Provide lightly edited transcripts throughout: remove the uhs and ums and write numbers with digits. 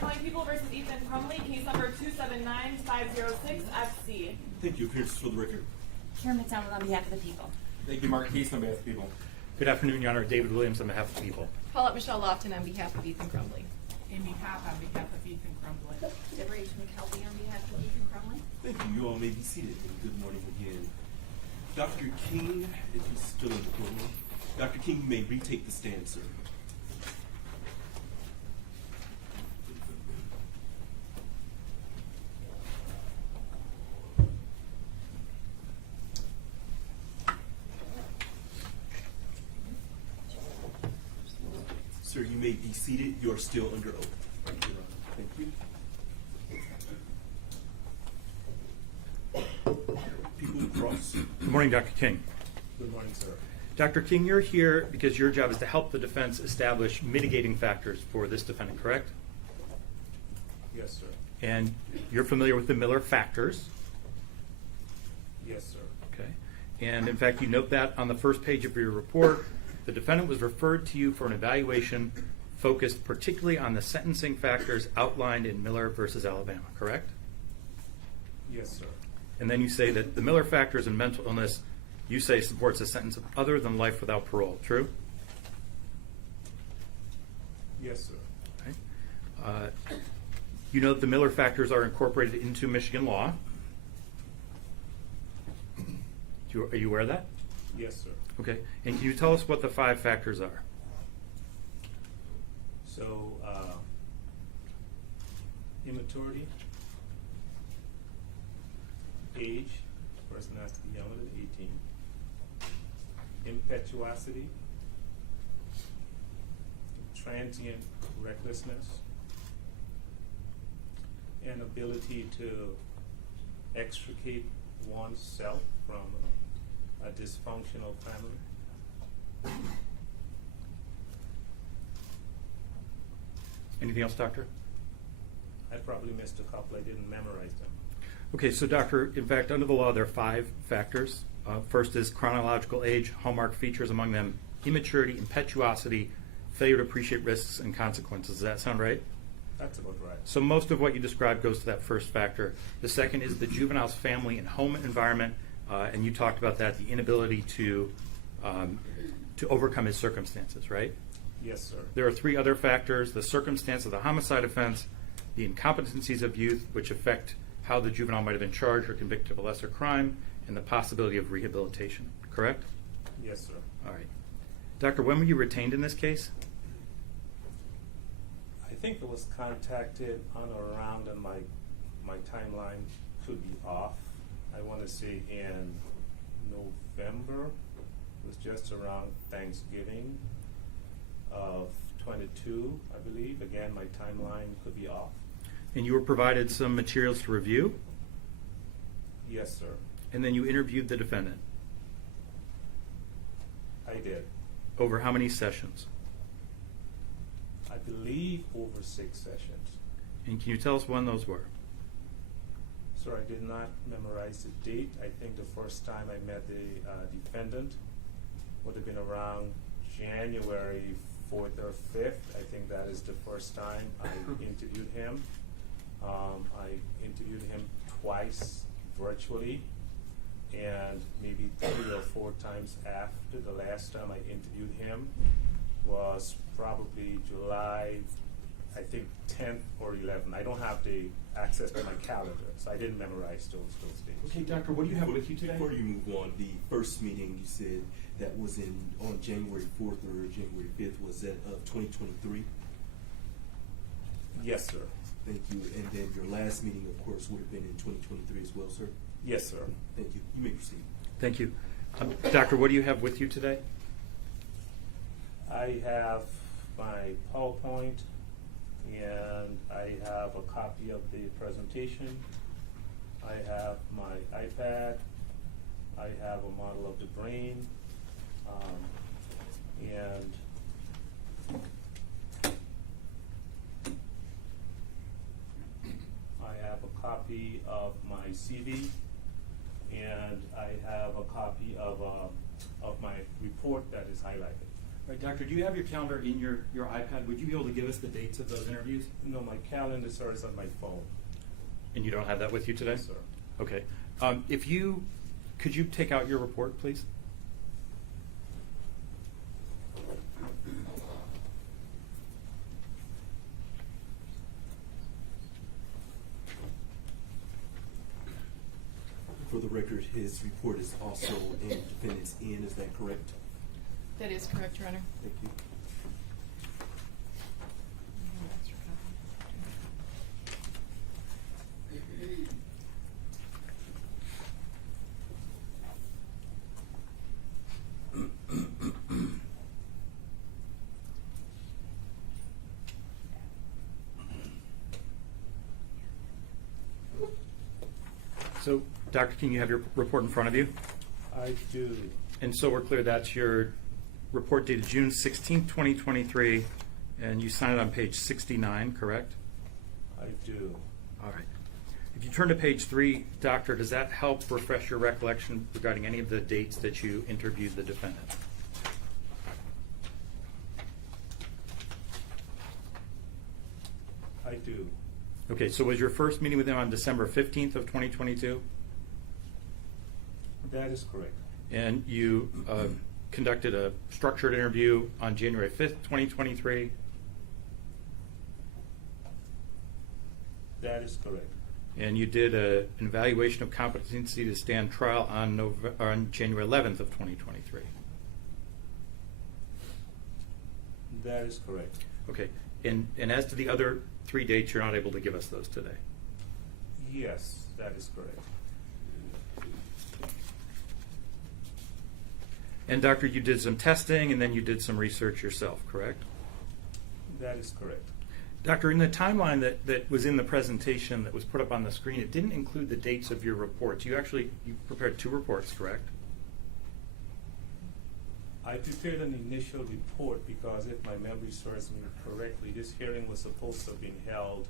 calling People versus Ethan Crumley, case number 279506FC. Thank you. Appearances for the record. Karen McDonald on behalf of the people. Thank you, Mark Case, on behalf of the people. Good afternoon, Your Honor. David Williams on behalf of the people. Paulette Michelle Lofton on behalf of Ethan Crumley. Amy Cobb on behalf of Ethan Crumley. Deborah H. McKelvey on behalf of Ethan Crumley. Thank you. You all may be seated. And good morning again. Dr. King, if he's still in the courtroom. Dr. King, you may retake the stand, sir. Sir, you may be seated. You are still under oath. Thank you. People across. Good morning, Dr. King. Good morning, sir. Dr. King, you're here because your job is to help the defense establish mitigating factors for this defendant, correct? Yes, sir. And you're familiar with the Miller factors. Yes, sir. Okay. And in fact, you note that on the first page of your report, the defendant was referred to you for an evaluation focused particularly on the sentencing factors outlined in Miller versus Alabama, correct? Yes, sir. And then you say that the Miller factors and mental illness, you say, supports a sentence of other than life without parole, true? Yes, sir. Okay. You know that the Miller factors are incorporated into Michigan law. Are you aware of that? Yes, sir. Okay. And can you tell us what the 5 factors are? So, immaturity, age, person has to be younger than 18, impetuosity, transient recklessness, and ability to extricate oneself from a dysfunctional family. Anything else, doctor? I probably missed a couple. I didn't memorize them. Okay, so doctor, in fact, under the law, there are 5 factors. First is chronological age, hallmark features among them, immaturity, impetuosity, failure to appreciate risks and consequences. Does that sound right? That's about right. So most of what you described goes to that first factor. The second is the juvenile's family and home environment, and you talked about that, the inability to overcome his circumstances, right? Yes, sir. There are 3 other factors: the circumstance of the homicide offense, the incompetencies of youth, which affect how the juvenile might have been charged or convicted of a lesser crime, and the possibility of rehabilitation. Correct? Yes, sir. All right. Doctor, when were you retained in this case? I think it was contacted on or around, and my timeline could be off. I want to say in November. It was just around Thanksgiving of 22, I believe. Again, my timeline could be off. And you were provided some materials to review, Yes, sir. and then you interviewed the defendant. I did. Over how many sessions? I believe over 6 sessions. And can you tell us when those were? Sir, I did not memorize the date. I think the first time I met the defendant would have been around January 4th or 5th. I think that is the first time I interviewed him. I interviewed him twice virtually, and maybe 3 or 4 times after. The last time I interviewed him was probably July, I think 10th or 11th. I don't have the access to my calendar, so I didn't memorize those dates. Okay, doctor, what do you have with you today? Before you move on, the first meeting you said that was on January 4th or January 5th, was that of 2023? Yes, sir. Thank you. And then your last meeting, of course, would have been in 2023 as well, sir? Yes, sir. Thank you. You may proceed. Thank you. Doctor, what do you have with you today? I have my PowerPoint, and I have a copy of the presentation. I have my iPad. I have a model of the brain, and I have a copy of my CV, and I have a copy of my report that is highlighted. Right, Doctor, do you have your calendar in your iPad? Would you be able to give us the dates of those interviews? No, my calendar, sir, is on my phone. And you don't have that with you today? Yes, sir. Okay. Could you take out your report, please? For the record, his report is also in defendant's end, is that correct? That is correct, Your Honor. Thank you. So, Dr. King, you have your report in front of you? I do. And so we're clear that's your report dated June 16th, 2023, and you sign it on page 69, correct? I do. All right. If you turn to page 3, Doctor, does that help refresh your recollection regarding any of the dates that you interviewed the defendant? I do. Okay, so was your first meeting with him on December 15th of 2022? That is correct. And you conducted a structured interview on January 5th, 2023? That is correct. And you did an evaluation of competency to stand trial on January 11th of 2023? That is correct. Okay, and as to the other 3 dates, you're not able to give us those today? Yes, that is correct. And Doctor, you did some testing and then you did some research yourself, correct? That is correct. Doctor, in the timeline that was in the presentation that was put up on the screen, it didn't include the dates of your reports. You prepared 2 reports, correct? I prepared an initial report because if my memory serves me correctly, this hearing was supposed to have been held,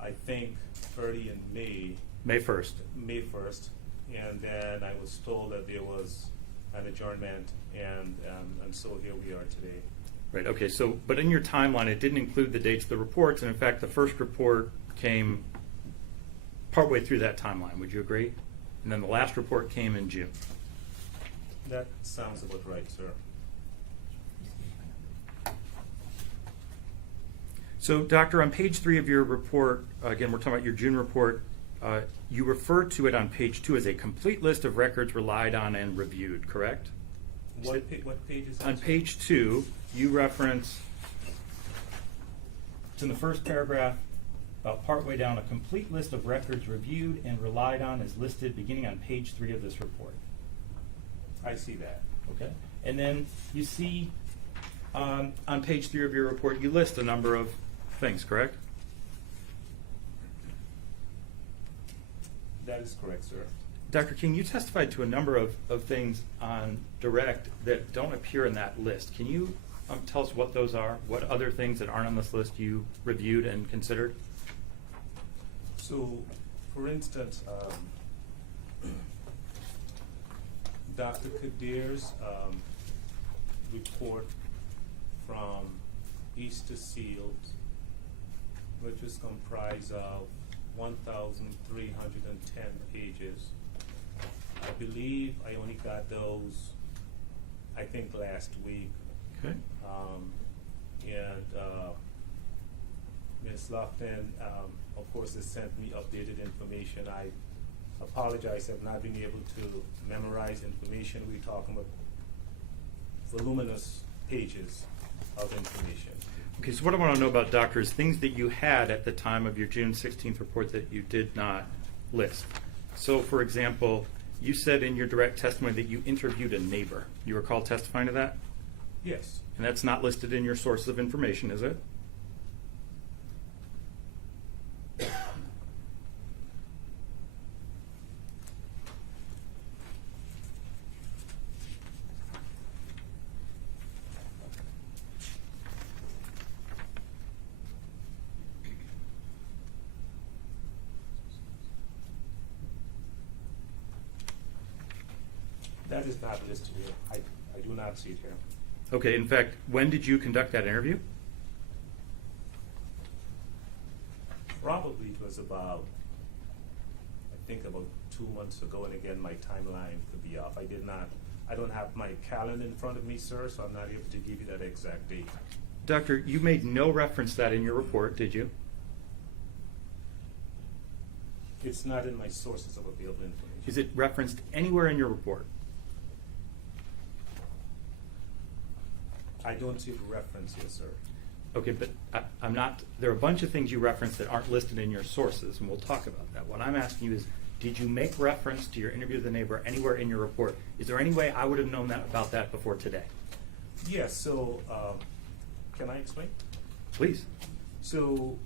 I think, early in May. May 1st. May 1st. And then I was told that there was an adjournment, and so here we are today. Right, okay, so, but in your timeline, it didn't include the dates of the reports, and in fact, the first report came partway through that timeline, would you agree? And then the last report came in June. That sounds about right, sir. So, Doctor, on page 3 of your report, again, we're talking about your June report, you refer to it on page 2 as a complete list of records relied on and reviewed, correct? What page is that? On sir? page 2, you reference, it's in the first paragraph, about partway down, a complete list of records reviewed and relied on is listed beginning on page 3 of this report. I see that. Okay. And then you see on page 3 of your report, you list a number of things, correct? That is correct, sir. Dr. King, you testified to a number of things on direct that don't appear in that list. Can you tell us what those are? What other things that aren't on this list you reviewed and considered? So, for instance, Dr. Kadir's report from Easter Seals, which is comprised of 1,310 pages. I believe I only got those, I think, last week. Okay. Ms. Lofton, of course, has sent me updated information. I apologize, I've not been able to memorize information. We're talking about voluminous pages of information. Okay, so what I want to know about, Doctor, is things that you had at the time of your June 16th report that you did not list. So, for example, you said in your direct testimony that you interviewed a neighbor. You recall testifying to that? Yes. And that's not listed in your sources of information, is it? That is not listed here. I do not see it here. Okay, in fact, when did you conduct that interview? Probably it was about, I think about 2 months ago, and again, my timeline could be off. I don't have my calendar in front of me, sir, so I'm not able to give you that exact date. Doctor, you made no reference to that in your report, did you? It's not in my sources of available information. Is it referenced anywhere in your report? I don't see a reference here, sir. Okay, but I'm not, there are a bunch of things you referenced that aren't listed in your sources, and we'll talk about that. What I'm asking you is, did you make reference to your interview with the neighbor anywhere in your report? Is there any way I would have known that about that before today? Yes, so, can I explain? Please. So,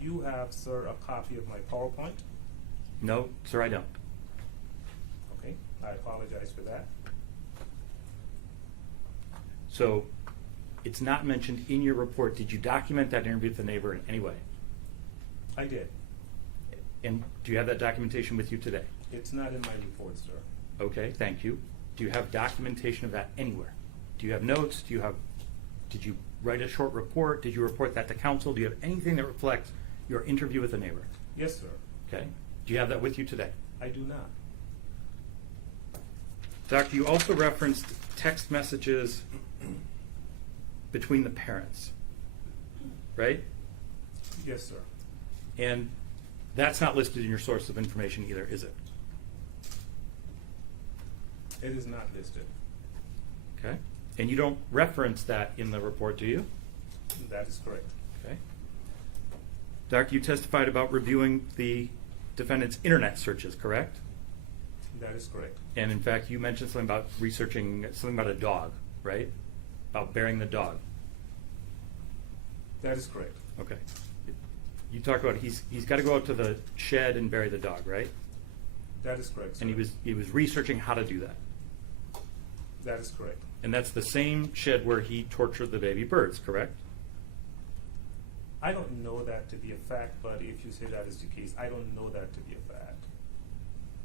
you have, sir, a copy of my PowerPoint? No, sir, I don't. Okay, I apologize for that. So, it's not mentioned in your report. Did you document that interview with the neighbor in any way? I did. And do you have that documentation with you today? It's not in my report, sir. Okay, thank you. Do you have documentation of that anywhere? Do you have notes? Did you write a short report? Did you report that to council? Do you have anything that reflects your interview with the neighbor? Yes, sir. Okay. Do you have that with you today? I do not. Doctor, you also referenced text messages between the parents, right? Yes, sir. And that's not listed in your source of information either, is it? It is not listed. Okay. And you don't reference that in the report, do you? That is correct. Okay. Doctor, you testified about reviewing the defendant's internet searches, correct? That is correct. And in fact, you mentioned something about researching something about a dog, right? About burying the dog. That is correct. Okay. You talk about he's got to go out to the shed and bury the dog, right? That is correct, sir. And he was researching how to do that. That is correct. And that's the same shed where he tortured the baby birds, correct? I don't know that to be a fact, but if you say that is the case, I don't know that to be a fact.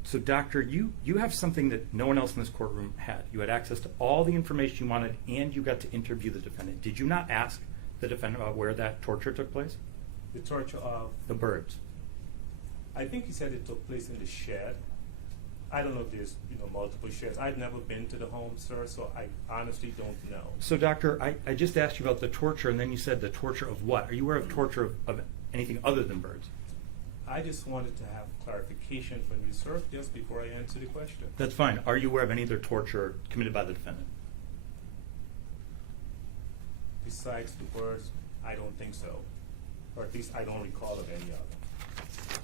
So, doctor, you have something that no one else in this courtroom had. You had access to all the information you wanted, and you got to interview the defendant. Did you not ask the defendant about where that torture took place? The torture of, The birds. I think he said it took place in the shed. I don't know if there's multiple sheds. I've never been to the home, sir, so I honestly don't know. So, doctor, I just asked you about the torture, and then you said the torture of what? Are you aware of torture of anything other than birds? I just wanted to have clarification from you, sir, just before I answer the question. That's fine. Are you aware of any other torture committed by the defendant? Besides the birds, I don't think so. Or at least I don't recall of any other.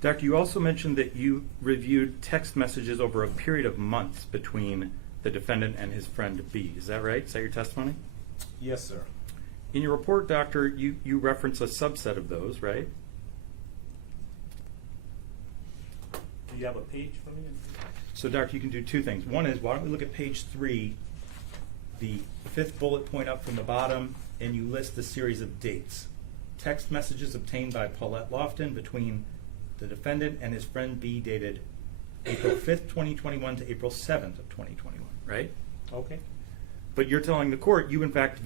Doctor, you also mentioned that you reviewed text messages over a period of months between the defendant and his friend B. Is that right? Is that your testimony? Yes, sir. In your report, doctor, you reference a subset of those, right? Do you have a page for me? So, doctor, you can do two things. One is, why don't we look at page 3, the 5th bullet point up from the bottom, and you list a series of dates. Text messages obtained by Paulette Lofton between the defendant and his friend B dated April 5th, 2021 to April 7th of 2021, right? Okay. But you're telling the court you, in fact,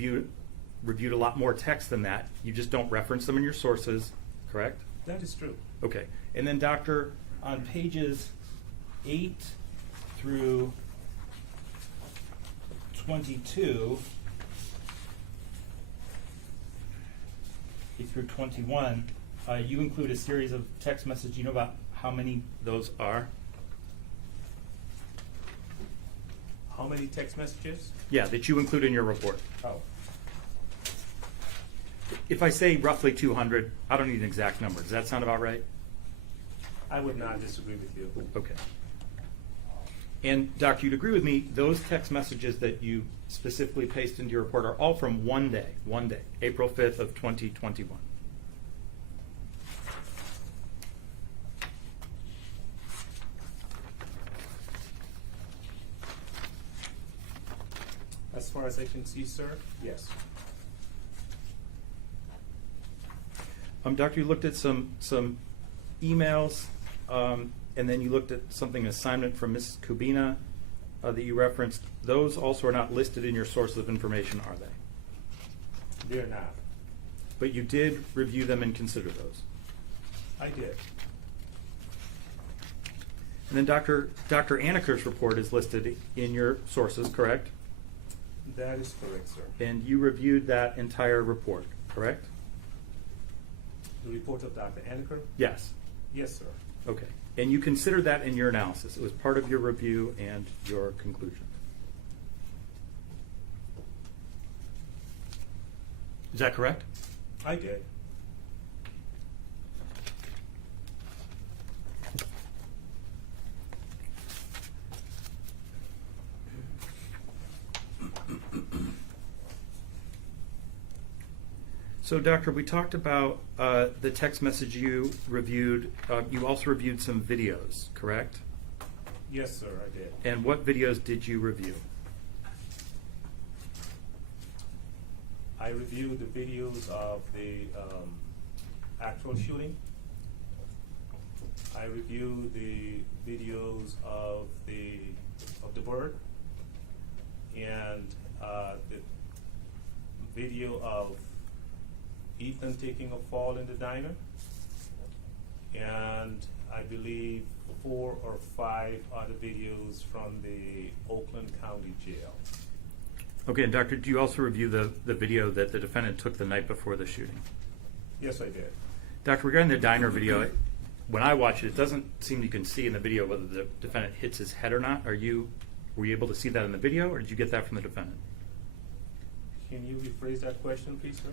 reviewed a lot more text than that. You just don't reference them in your sources, correct? That is true. Okay. And then, doctor, on pages 8 through 22, 8 through 21, you include a series of text messages. Do you know about how many those are? How many text messages? Yeah, that you include in your report. Oh. If I say roughly 200, I don't need an exact number. Does that sound about right? I would not disagree with you. Okay. And doctor, you'd agree with me, those text messages that you specifically pasted into your report are all from one day, April 5th of 2021. As far as I can see, sir, yes. Doctor, you looked at some emails, and then you looked at something, an assignment from Mrs. Kubina, that you referenced, those also are not listed in your sources of information, are they? They're not. But you did review them and consider those. I did. And then Dr. Aniker's report is listed in your sources, correct? That is correct, sir. And you reviewed that entire report, correct? The report of Dr. Anker? Yes. Yes, sir. Okay. And you considered that in your analysis. It was part of your review and your conclusion. Is that correct? I did. So, Doctor, we talked about the text message you reviewed. You also reviewed some videos, correct? Yes, sir, I did. And what videos did you review? I reviewed the videos of the actual shooting. I reviewed the videos of the bird and the video of Ethan taking a fall in the diner, and I believe 4 or 5 other videos from the Oakland County Jail. Okay, and Doctor, do you also review the video that the defendant took the night before the shooting? Yes, I did. Doctor, regarding the diner video, when I watch it, it doesn't seem you can see in the video whether the defendant hits his head or not. Were you able to see that in the video, or did you get that from the defendant? Can you rephrase that question, please, sir?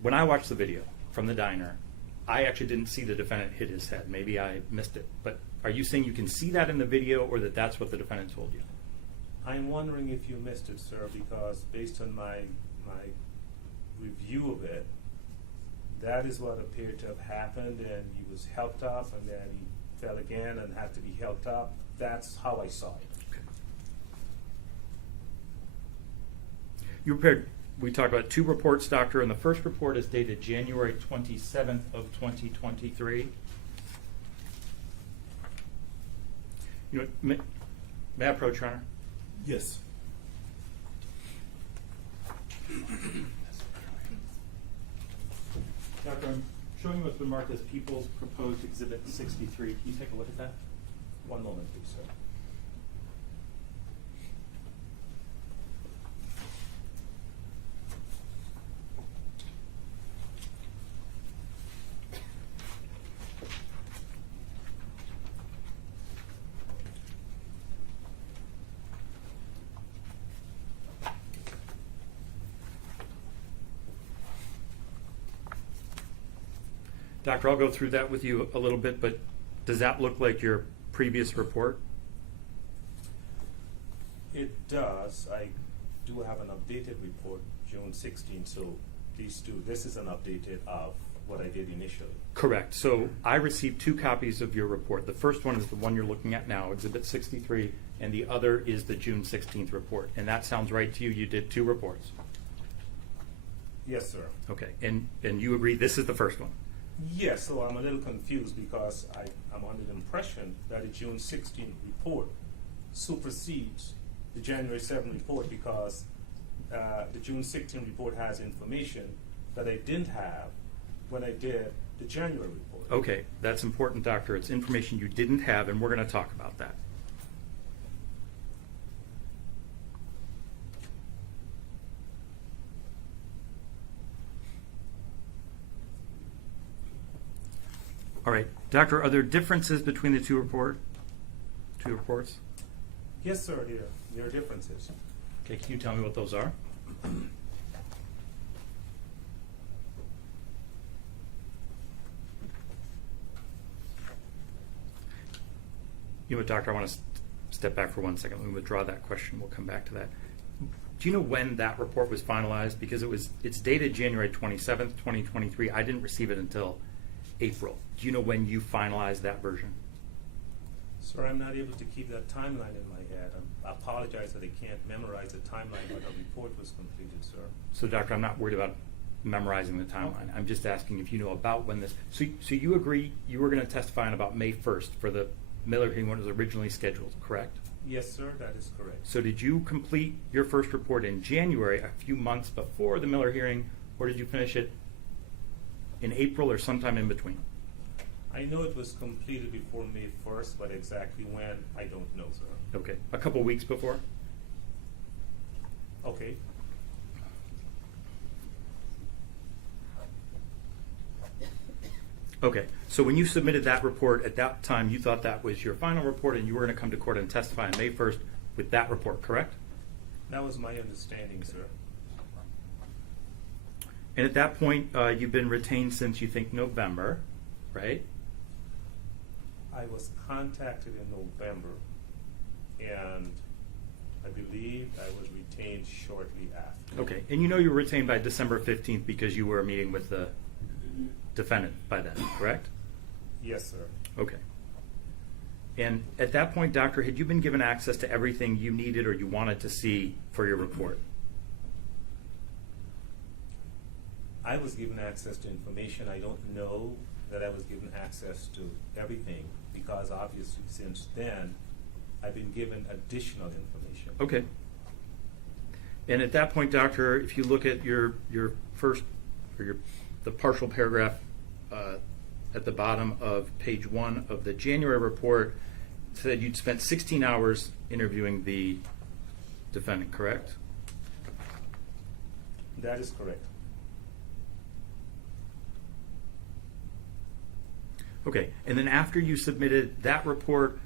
When I watched the video from the diner, I actually didn't see the defendant hit his head. Maybe I missed it. But are you saying you can see that in the video, or that's what the defendant told you? I'm wondering if you missed it, sir, because based on my review of it, that is what appeared to have happened, and he was helped up, and then he fell again and had to be helped up. That's how I saw it. Okay. You prepared, we talked about 2 reports, Doctor, and the first report is dated January 27th of 2023. You know, may I approach, Your Honor? Yes. Doctor, I'm showing you what's been marked as People's Proposed Exhibit 63. Can you take a look at that? One moment, please, sir. Doctor, I'll go through that with you a little bit, but does that look like your previous report? It does. I do have an updated report, June 16th, so these two, this is an updated of what I did initially. Correct. So I received 2 copies of your report. The first one is the one you're looking at now, Exhibit 63, and the other is the June 16th report. And that sounds right to you? You did 2 reports? Yes, sir. Okay. And you agree this is the first one? Yes, so I'm a little confused because I'm under the impression that the June 16th report supersedes the January 7th report because the June 16th report has information that I didn't have when I did the January report. Okay. That's important, Doctor. It's information you didn't have, and we're going to talk about that. All right. Doctor, are there differences between the two reports? Yes, sir, there are differences. Okay, can you tell me what those are? You know what, Doctor, I want to step back for 1 second. Let me withdraw that question. We'll come back to that. Do you know when that report was finalized? Because it's dated January 27th, 2023. I didn't receive it until April. Do you know when you finalized that version? Sir, I'm not able to keep that timeline in my head. I apologize that I can't memorize the timeline when the report was completed, sir. So, Doctor, I'm not worried about memorizing the timeline. I'm just asking if you know about when this. So you agree you were going to testify on about May 1st for the Miller hearing when it was originally scheduled, correct? Yes, sir, that is correct. So did you complete your first report in January, a few months before the Miller hearing, or did you finish it in April or sometime in between? I know it was completed before May 1st, but exactly when, I don't know, sir. Okay, a couple weeks before? Okay. Okay, so when you submitted that report, at that time, you thought that was your final report and you were going to come to court and testify on May 1st with that report, correct? That was my understanding, sir. And at that point, you've been retained since you think November, right? I was contacted in November, and I believe I was retained shortly after. Okay, and you know you were retained by December 15th because you were meeting with the defendant by then, correct? Yes, sir. Okay. And at that point, doctor, had you been given access to everything you needed or you wanted to see for your report? I was given access to information. I don't know that I was given access to everything, because obviously since then, I've been given additional information. Okay. And at that point, doctor, if you look at your first, or the partial paragraph at the bottom of page 1 of the January report, it said you'd spent 16 hours interviewing the defendant, correct? That is correct. Okay, and then after you submitted that report,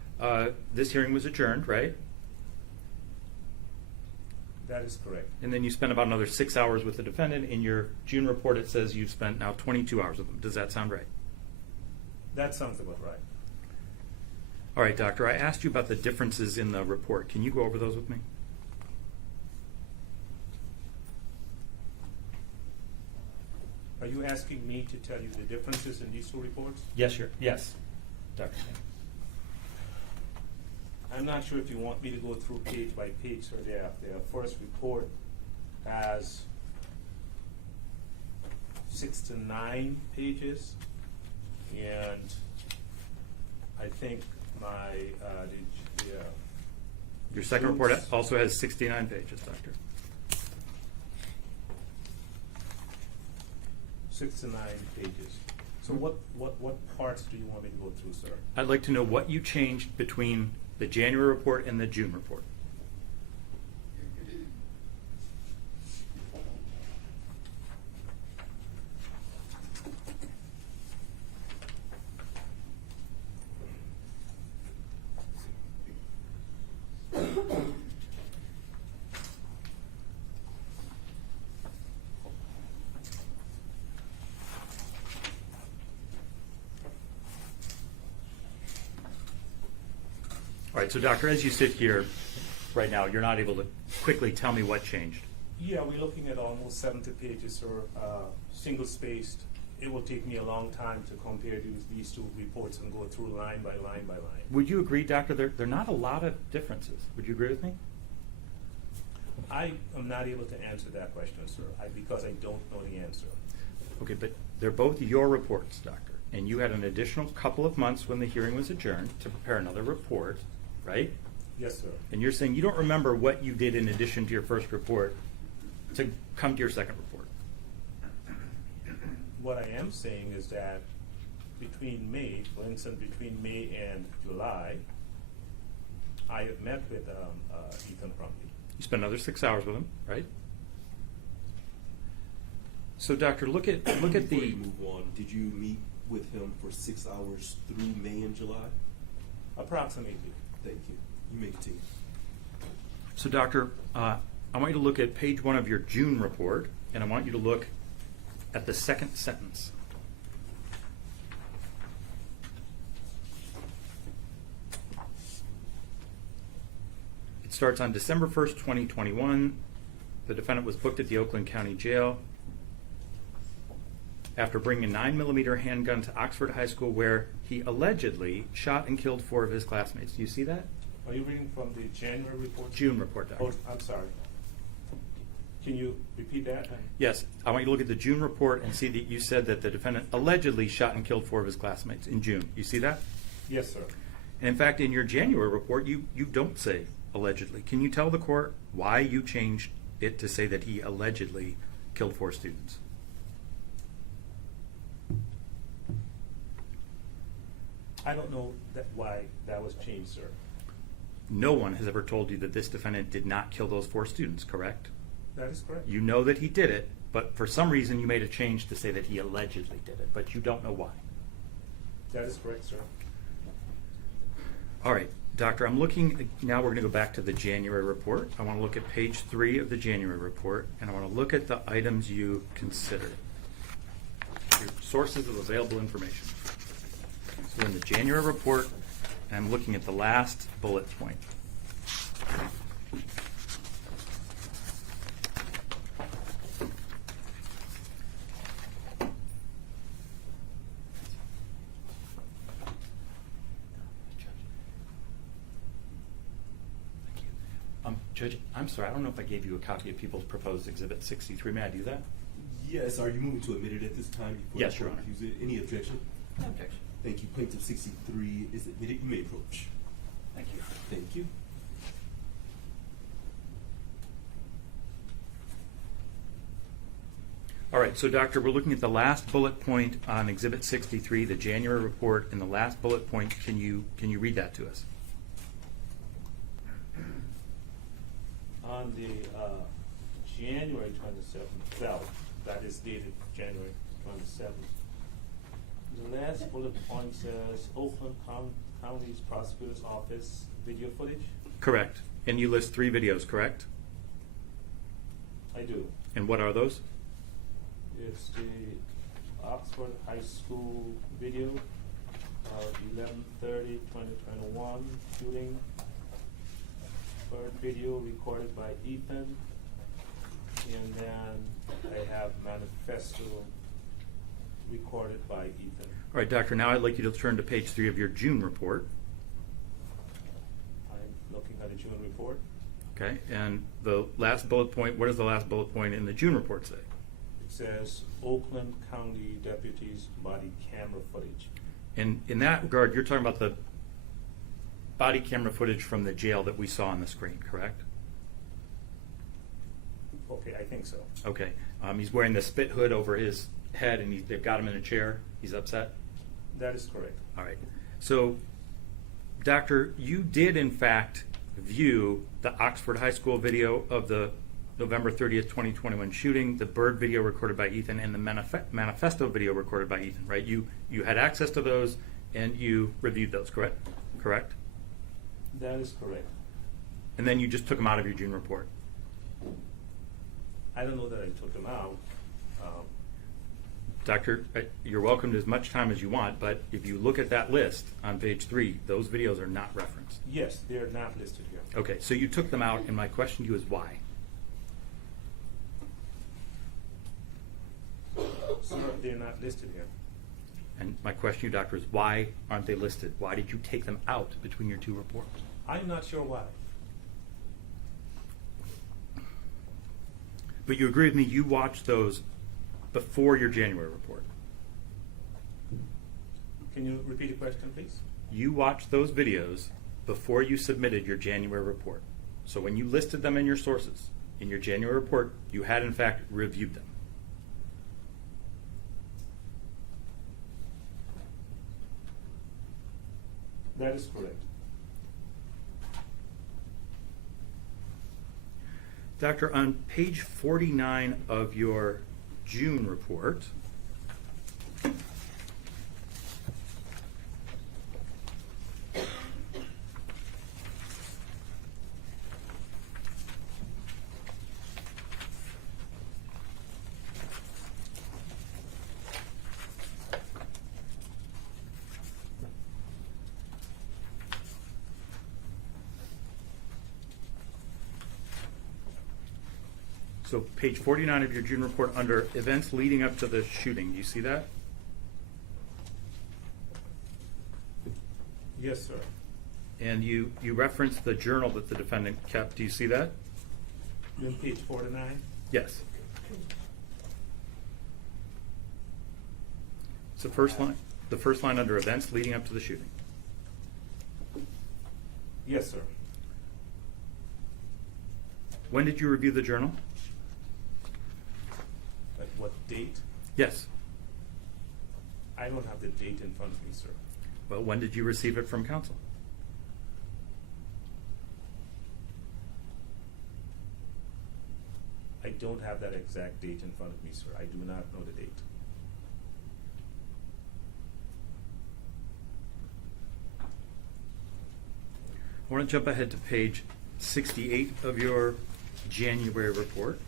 this hearing was adjourned, right? That is correct. And then you spent about another 6 hours with the defendant. In your June report, it says you've spent now 22 hours with him. Does that sound right? That sounds about right. All right, doctor, I asked you about the differences in the report. Can you go over those with me? Are you asking me to tell you the differences in these two reports? Yes, yes, doctor. I'm not sure if you want me to go through page by page, so their first report has 6 to 9 pages, and I think my Your second report also has 69 pages, doctor. 6 to 9 pages. So what parts do you want me to go through, sir? I'd like to know what you changed between the January report and the June report. All right, so doctor, as you sit here right now, you're not able to quickly tell me what changed. Yeah, we're looking at almost 70 pages, sir, single-spaced. It will take me a long time to compare these two reports and go through line by line by line. Would you agree, doctor, there are not a lot of differences? Would you agree with me? I am not able to answer that question, sir, because I don't know the answer. Okay, but they're both your reports, doctor, and you had an additional couple of months when the hearing was adjourned to prepare another report, right? Yes, sir. And you're saying you don't remember what you did in addition to your first report to come to your second report. What I am saying is that between May, for instance, between May and July, I have met with Ethan Crumley. You spent another 6 hours with him, right? So, doctor, look at Before the. you move on, did you meet with him for 6 hours through May and July? Approximately. Thank you. You may continue. So, doctor, I want you to look at page 1 of your June report, and I want you to look at the second sentence. It starts on December 1st, 2021. The defendant was booked at the Oakland County Jail after bringing a 9mm handgun to Oxford High School, where he allegedly shot and killed 4 of his classmates. Do you see that? Are you reading from the January report? June report, doctor. Oh, I'm sorry. Can you repeat that? Yes, I want you to look at the June report and see that you said that the defendant allegedly shot and killed 4 of his classmates in June. You see that? Yes, sir. And in fact, in your January report, you don't say allegedly. Can you tell the court why you changed it to say that he allegedly killed 4 students? I don't know why that was changed, sir. No one has ever told you that this defendant did not kill those 4 students, correct? That is correct. You know that he did it, but for some reason you made a change to say that he allegedly did it, but you don't know why. That is correct, sir. All right, Doctor, I'm looking, now we're going to go back to the January report. I want to look at page 3 of the January report, and I want to look at the items you considered. Your sources of available information. So in the January report, I'm looking at the last bullet point. Judge, I'm sorry, I don't know if I gave you a copy of People's Proposed Exhibit 63. May I do that? Yes, are you moving to admit it at this time? Before Yes, the Your court Honor. reviews it? Any objection? No objection. Thank you. Plaintiff 63 is admitted. You may approach. Thank you. Thank you. All right, so Doctor, we're looking at the last bullet point on Exhibit 63, the January report, and the last bullet point. Can you read that to us? On the January 27th, well, that is dated January 27th. The last bullet point says Oakland County's Prosecutor's Office video footage. Correct. And you list 3 videos, correct? I do. And what are those? It's the Oxford High School video of 11/30/2021 shooting. Third video recorded by Ethan. And then I have manifesto recorded by Ethan. All right, Doctor, now I'd like you to turn to page 3 of your June report. I'm looking at the June report. Okay, and the last bullet point, what does the last bullet point in the June report say? It says Oakland County deputies body camera footage. And in that regard, you're talking about the body camera footage from the jail that we saw on the screen, correct? Okay, I think so. Okay. He's wearing the spit hood over his head, and they've got him in a chair. He's upset? That is correct. All right. So, Doctor, you did, in fact, view the Oxford High School video of the November 30th, 2021 shooting, the Bird video recorded by Ethan, and the manifesto video recorded by Ethan, right? You had access to those, and you reviewed those, correct? Correct? That is correct. And then you just took them out of your June report. I don't know that I took them out. Doctor, you're welcome to as much time as you want, but if you look at that list on page 3, those videos are not referenced. Yes, they are not listed here. Okay, so you took them out, and my question to you is why? Sir, they're not listed here. And my question to you, Doctor, is why aren't they listed? Why did you take them out between your 2 reports? I'm not sure why. But you agree with me, you watched those before your January report. Can you repeat the question, please? You watched those videos before you submitted your January report. So when you listed them in your sources, in your January report, you had in fact reviewed them. That is correct. Doctor, on page 49 of your June report, so page 49 of your June report under events leading up to the shooting, do you see that? Yes, sir. And you referenced the journal that the defendant kept, do you see that? You're on page 49? Yes. It's the first line under events leading up to the shooting. Yes, sir. When did you review the journal? At what date? Yes. I don't have the date in front of me, sir. Well, when did you receive it from council? I don't have that exact date in front of me, sir. I do not know the date. I want to jump ahead to page 68 of your January report.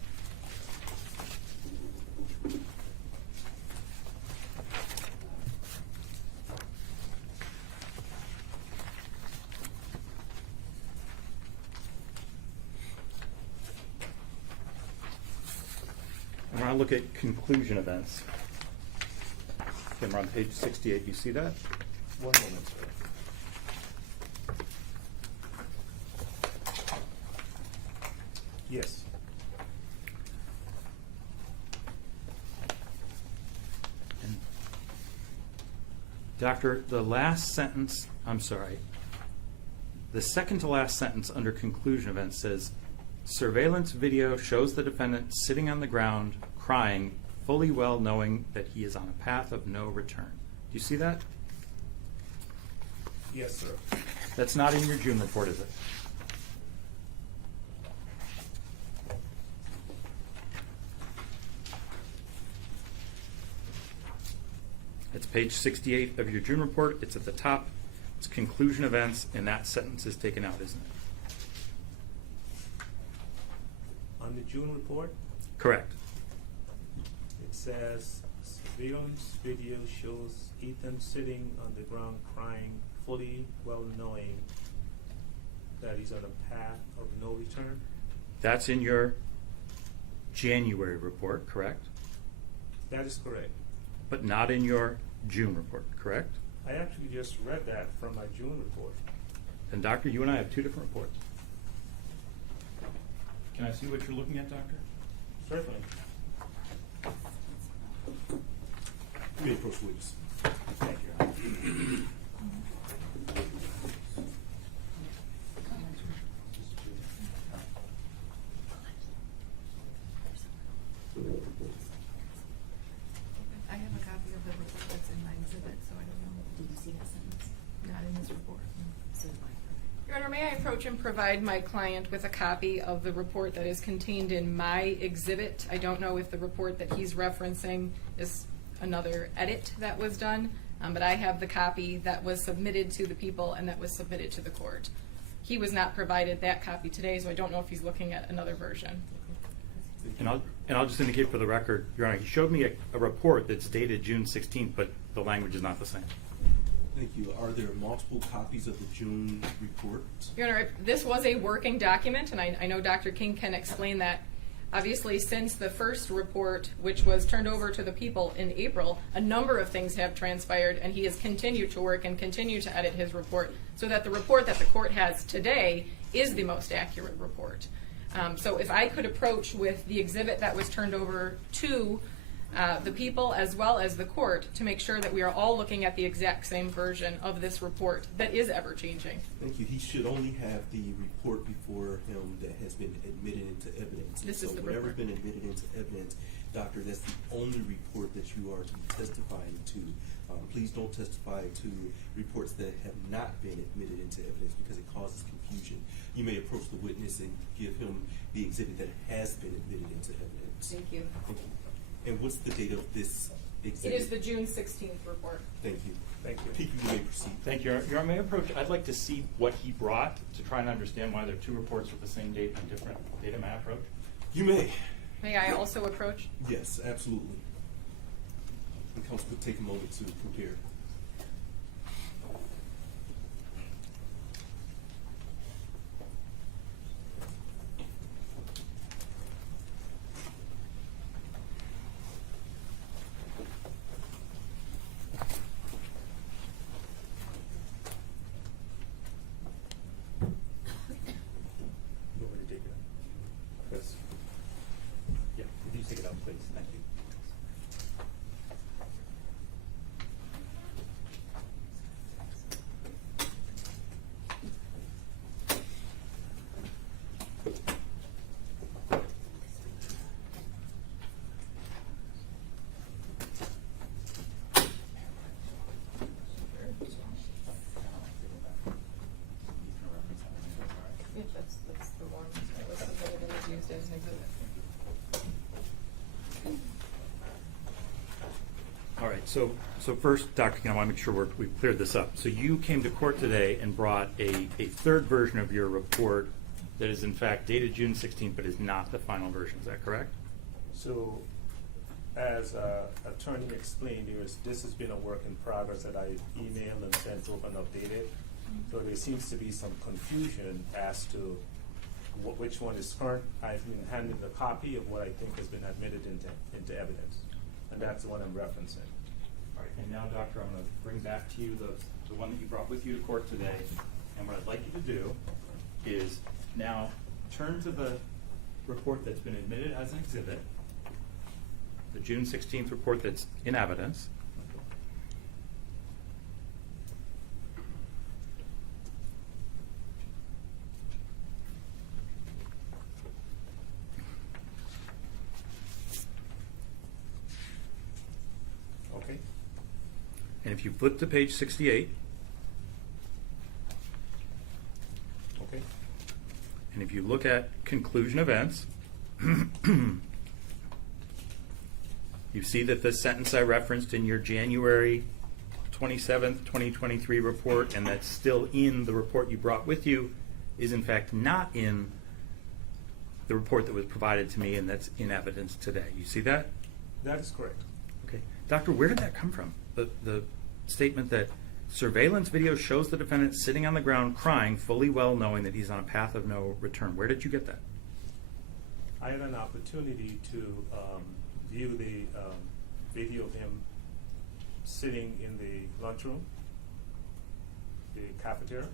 I want to look at conclusion events. Again, we're on page 68. You see that? One moment, sir. Yes. And Doctor, the last sentence, I'm sorry, the second to last sentence under conclusion event says, surveillance video shows the defendant sitting on the ground crying, fully well knowing that he is on a path of no return. Do you see that? Yes, sir. That's not in your June report, is it? It's page 68 of your June report. It's at the top. It's conclusion events, and that sentence is taken out, isn't it? On the June report, Correct. it says surveillance video shows Ethan sitting on the ground crying, fully well knowing that he's on a path of no return. That's in your January report, correct? That is correct. But not in your June report, correct? I actually just read that from my June report. And Doctor, you and I have two different reports. Can I see what you're looking at, Doctor? Certainly. You may approach the witness. Thank you. I have a copy of the report that's in my exhibit, so I don't know. Did you see that sentence? Not in this report. So do I. Your Honor, may I approach and provide my client with a copy of the report that is contained in my exhibit? I don't know if the report that he's referencing is another edit that was done, but I have the copy that was submitted to the people and that was submitted to the court. He was not provided that copy today, so I don't know if he's looking at another version. And I'll just indicate for the record, Your Honor, he showed me a report that's dated June 16th, but the language is not the same. Thank you. Are there multiple copies of the June report? Your Honor, this was a working document, and I know Dr. King can explain that. Obviously, since the first report, which was turned over to the people in April, a number of things have transpired, and he has continued to work and continue to edit his report so that the report that the court has today is the most accurate report. So if I could approach with the exhibit that was turned over to the people as well as the court to make sure that we are all looking at the exact same version of this report that is ever-changing. Thank you. He should only have the report before him that has been admitted into evidence. This is the whatever's report. been admitted into evidence, Doctor, that's the only report that you are to be testifying to. Please don't testify to reports that have not been admitted into evidence because it causes confusion. You may approach the witness and give him the exhibit that has been admitted into evidence. Thank you. Thank you. And what's the date of this It exhibit? is the June 16th report. Thank you. Thank you. People, you may proceed. Thank you, Your Honor. May I approach? I'd like to see what he brought to try and understand why there are two reports with the same date and different data. May I approach? You may. May I also approach? Yes, absolutely. And counsel could take a moment to prepare. You want me to take it out? Yes. Yeah, if you take it out, please. Thank you. So first, Dr. King, I want to make sure we've cleared this up. So you came to court today and brought a third version of your report that is in fact dated June 16th, but is not the final version. Is that correct? So, as attorney explained, this has been a work in progress that I emailed and sent over and updated. So there seems to be some confusion as to which one is current. I've been handed a copy of what I think has been admitted into evidence, and that's the one I'm referencing. All right, and now, Doctor, I'm going to bring back to you the one that you brought with you to court today. And what I'd like you to do is now turn to the report that's been admitted as an exhibit, the June 16th report that's in evidence. Okay. And if you flip to page 68, Okay. and if you look at conclusion events, you see that the sentence I referenced in your January 27th, 2023 report, and that's still in the report you brought with you, is in fact not in the report that was provided to me and that's in evidence today. You see that? That is correct. Okay. Doctor, where did that come from? The statement that surveillance video shows the defendant sitting on the ground crying, fully well knowing that he's on a path of no return. Where did you get that? I had an opportunity to view the video of him sitting in the lunchroom, the cafeteria.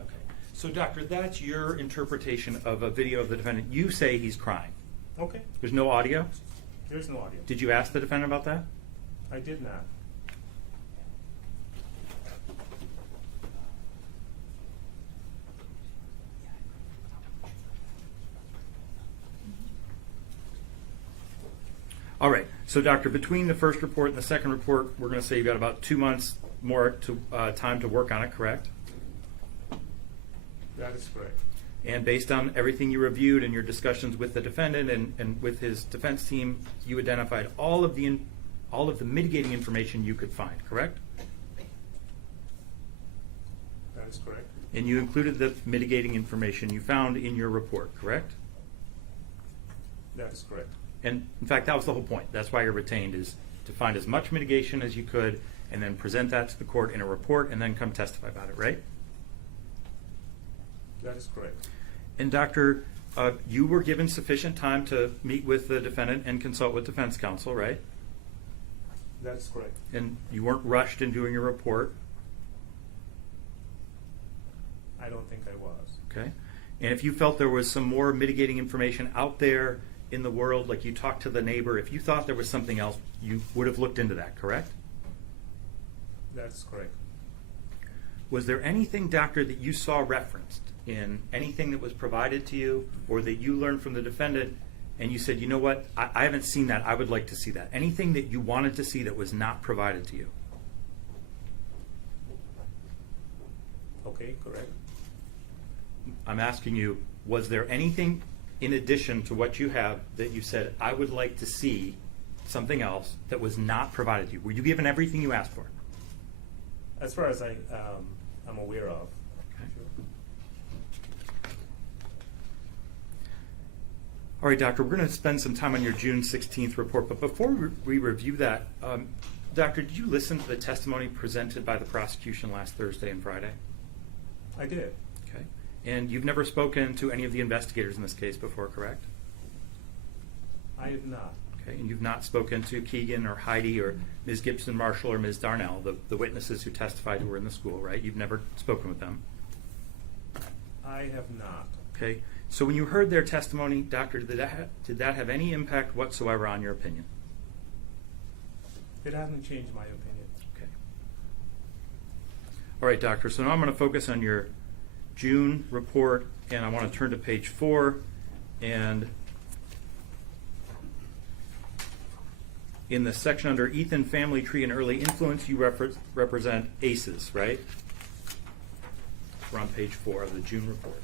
Okay. So, doctor, that's your interpretation of a video of the defendant. You say he's crying. Okay. There's no audio? There's no audio. Did you ask the defendant about that? I did not. All right. So, doctor, between the first report and the second report, we're going to say you've got about 2 months more time to work on it, correct? That is correct. And based on everything you reviewed and your discussions with the defendant and with his defense team, you identified all of the mitigating information you could find, correct? That is correct. And you included the mitigating information you found in your report, correct? That is correct. And in fact, that was the whole point. That's why you're retained, is to find as much mitigation as you could and then present that to the court in a report and then come testify about it, right? That is correct. And doctor, you were given sufficient time to meet with the defendant and consult with defense counsel, right? That is correct. And you weren't rushed in doing your report, I don't think I was. okay? And if you felt there was some more mitigating information out there in the world, like you talked to the neighbor, if you thought there was something else, you would have looked into that, correct? That's correct. Was there anything, doctor, that you saw referenced in anything that was provided to you or that you learned from the defendant and you said, you know what, I haven't seen that, I would like to see that? Anything that you wanted to see that was not provided to you? Okay, correct. I'm asking you, was there anything in addition to what you have that you said, I would like to see something else that was not provided to you? Were you given everything you asked for? As far as I'm aware of. Okay. All right, doctor, we're going to spend some time on your June 16th report, but before we review that, doctor, did you listen to the testimony presented by the prosecution last Thursday and Friday? I did. Okay. And you've never spoken to any of the investigators in this case before, correct? I have not. Okay. And you've not spoken to Keegan or Heidi or Ms. Gibson Marshall or Ms. Darnell, the witnesses who testified who were in the school, right? You've never spoken with them. I have not. Okay. So when you heard their testimony, doctor, did that have any impact whatsoever on your opinion? It hasn't changed my opinion. Okay. All right, doctor. So now I'm going to focus on your June report, and I want to turn to page 4. And in the section under Ethan, Family Tree, and Early Influence, you represent ACEs, right? We're on page 4 of the June report.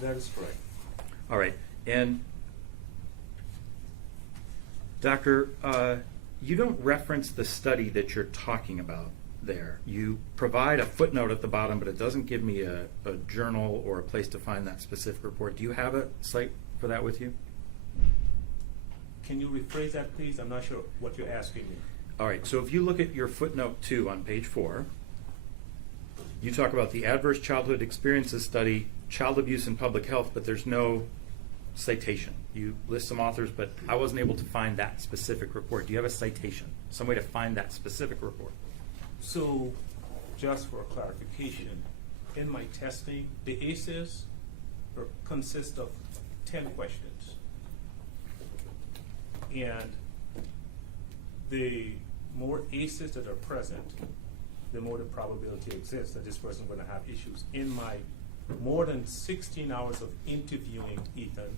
That is correct. All right, and Doctor, you don't reference the study that you're talking about there. You provide a footnote at the bottom, but it doesn't give me a journal or a place to find that specific report. Do you have a site for that with you? Can you rephrase that, please? I'm not sure what you're asking me. All right, so if you look at your footnote 2 on page 4, you talk about the Adverse Childhood Experiences Study, Child Abuse in Public Health, but there's no citation. You list some authors, but I wasn't able to find that specific report. Do you have a citation, some way to find that specific report? So, just for clarification, in my testing, the ACEs consist of 10 questions. And the more ACEs that are present, the more the probability exists that this person is going to have issues. In my more than 16 hours of interviewing Ethan,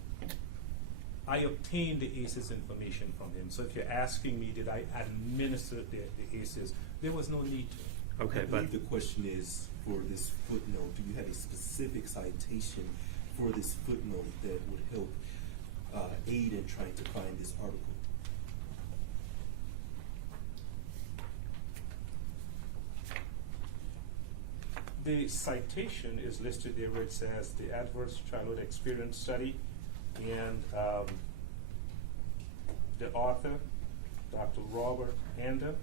I obtained the ACEs information from him. So if you're asking me, did I administer the ACEs, there was no need to. Okay, I but believe the question is for this footnote, do you have a specific citation for this footnote that would help aid in trying to find this article? The citation is listed there where it says the Adverse Childhood Experience Study, and the author, Dr. Robert Ander,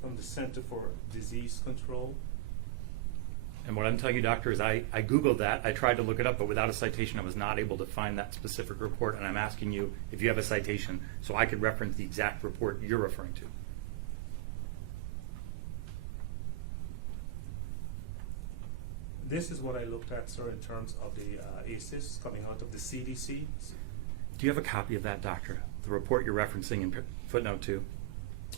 from the Center for Disease Control. and what I'm telling you, Doctor, is I Googled that. I tried to look it up, but without a citation, I was not able to find that specific report. And I'm asking you if you have a citation so I could reference the exact report you're referring to. This is what I looked at, sir, in terms of the ACEs coming out of the CDC. Do you have a copy of that, Doctor? The report you're referencing in footnote 2?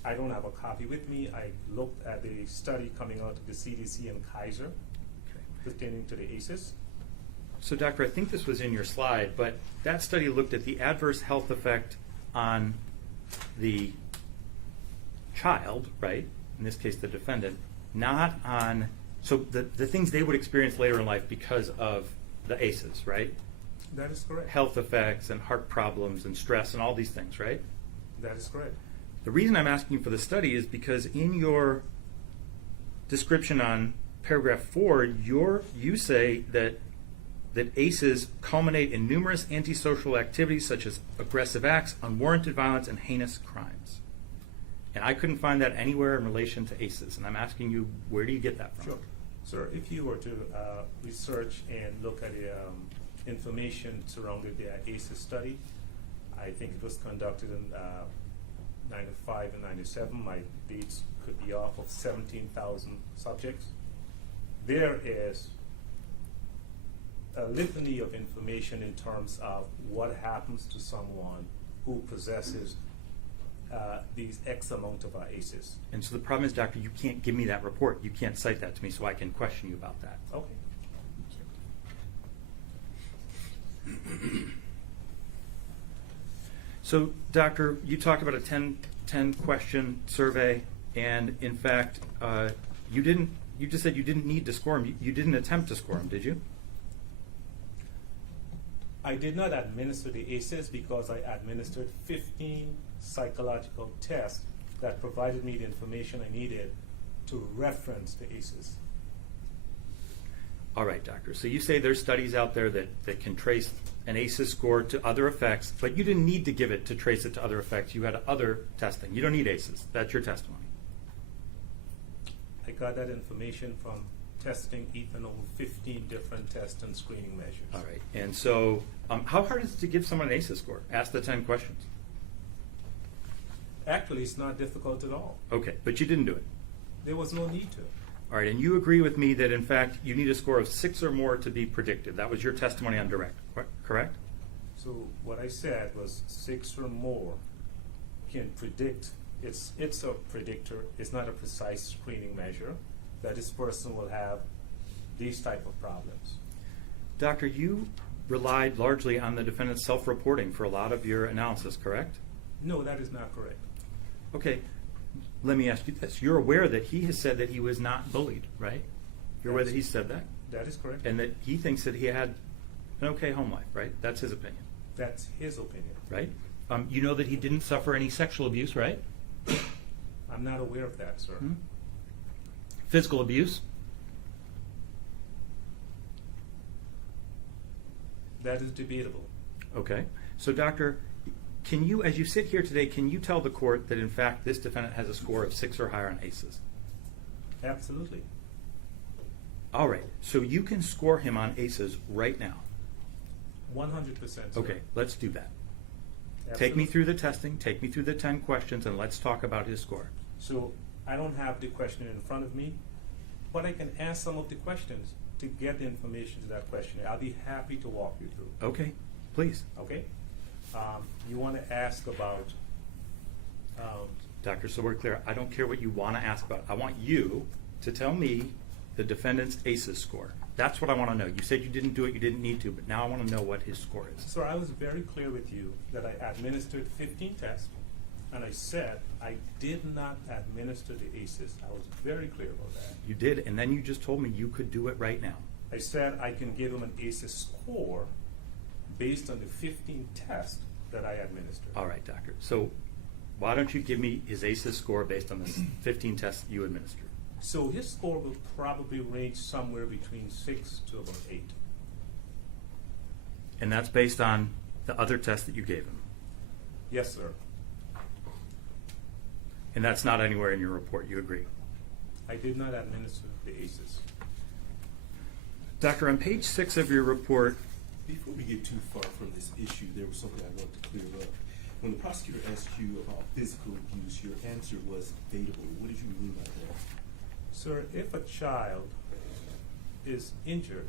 I don't have a copy with me. I looked at the study coming out of the CDC and Kaiser pertaining to the ACEs. So, Doctor, I think this was in your slide, but that study looked at the adverse health effect on the child, right? In this case, the defendant, not on, so the things they would experience later in life because of the ACEs, right? That is correct. Health effects and heart problems and stress and all these things, right? That is correct. The reason I'm asking for the study is because in your description on paragraph 4, you say that ACEs culminate in numerous antisocial activities such as aggressive acts, unwarranted violence, and heinous crimes. And I couldn't find that anywhere in relation to ACEs. And I'm asking you, where do you get that from? Sure. Sir, if you were to research and look at the information surrounding the ACEs study, I think it was conducted in 95 and 97. My dates could be off of 17,000 subjects. There is a litany of information in terms of what happens to someone who possesses these X amount of ACEs. And so the problem is, Doctor, you can't give me that report. You can't cite that to me so I can question you about that. Okay. So, Doctor, you talked about a 10 question survey, and in fact, you just said you didn't need to score them. You didn't attempt to score them, did you? I did not administer the ACEs because I administered 15 psychological tests that provided me the information I needed to reference the ACEs. All right, Doctor. So you say there's studies out there that can trace an ACEs score to other effects, but you didn't need to give it to trace it to other effects. You had other testing. You don't need ACEs. That's your testimony. I got that information from testing Ethan over 15 different test and screening measures. All right. And so how hard is it to give someone an ACEs score? Ask the 10 questions. Actually, it's not difficult at all. Okay, but you didn't do it. There was no need to. All right, and you agree with me that, in fact, you need a score of 6 or more to be predicted. That was your testimony on direct, correct? So what I said was 6 or more can predict. It's a predictor. It's not a precise screening measure that this person will have these type of problems. Doctor, you relied largely on the defendant's self-reporting for a lot of your analysis, correct? No, that is not correct. Okay, let me ask you this. You're aware that he has said that he was not bullied, right? You're aware that he said that? That is correct. And that he thinks that he had an okay home life, right? That's his opinion, That's his opinion. right? You know that he didn't suffer any sexual abuse, right? I'm not aware of that, sir. Hmm? Physical abuse? That is debatable. Okay. So, doctor, can you, as you sit here today, can you tell the court that in fact this defendant has a score of 6 or higher on ACEs? Absolutely. All right. So you can score him on ACEs right now. 100%, sir. Okay, let's do that. Take Absolutely. me through the testing, take me through the 10 questions, and let's talk about his score. So I don't have the question in front of me, but I can ask some of the questions to get the information to that question. I'll be happy to walk you through. Okay, please. Okay? You want to ask about, Doctor, so we're clear, I don't care what you want to ask about. I want you to tell me the defendant's ACEs score. That's what I want to know. You said you didn't do it, you didn't need to, but now I want to know what his score is. sir, I was very clear with you that I administered 15 tests, and I said I did not administer the ACEs. I was very clear about that. You did, and then you just told me you could do it right now. I said I can give him an ACEs score based on the 15 tests that I administered. All right, doctor. So why don't you give me his ACEs score based on the 15 tests you administered? So his score will probably range somewhere between 6 to about 8. And that's based on the other tests that you gave him. Yes, sir. And that's not anywhere in your report, you agree? I did not administer the ACEs. Doctor, on page 6 of your report, Before we get too far from this issue, there was something I want to clear up. When the prosecutor asked you about physical abuse, your answer was debatable. What did you mean by that? Sir, if a child is injured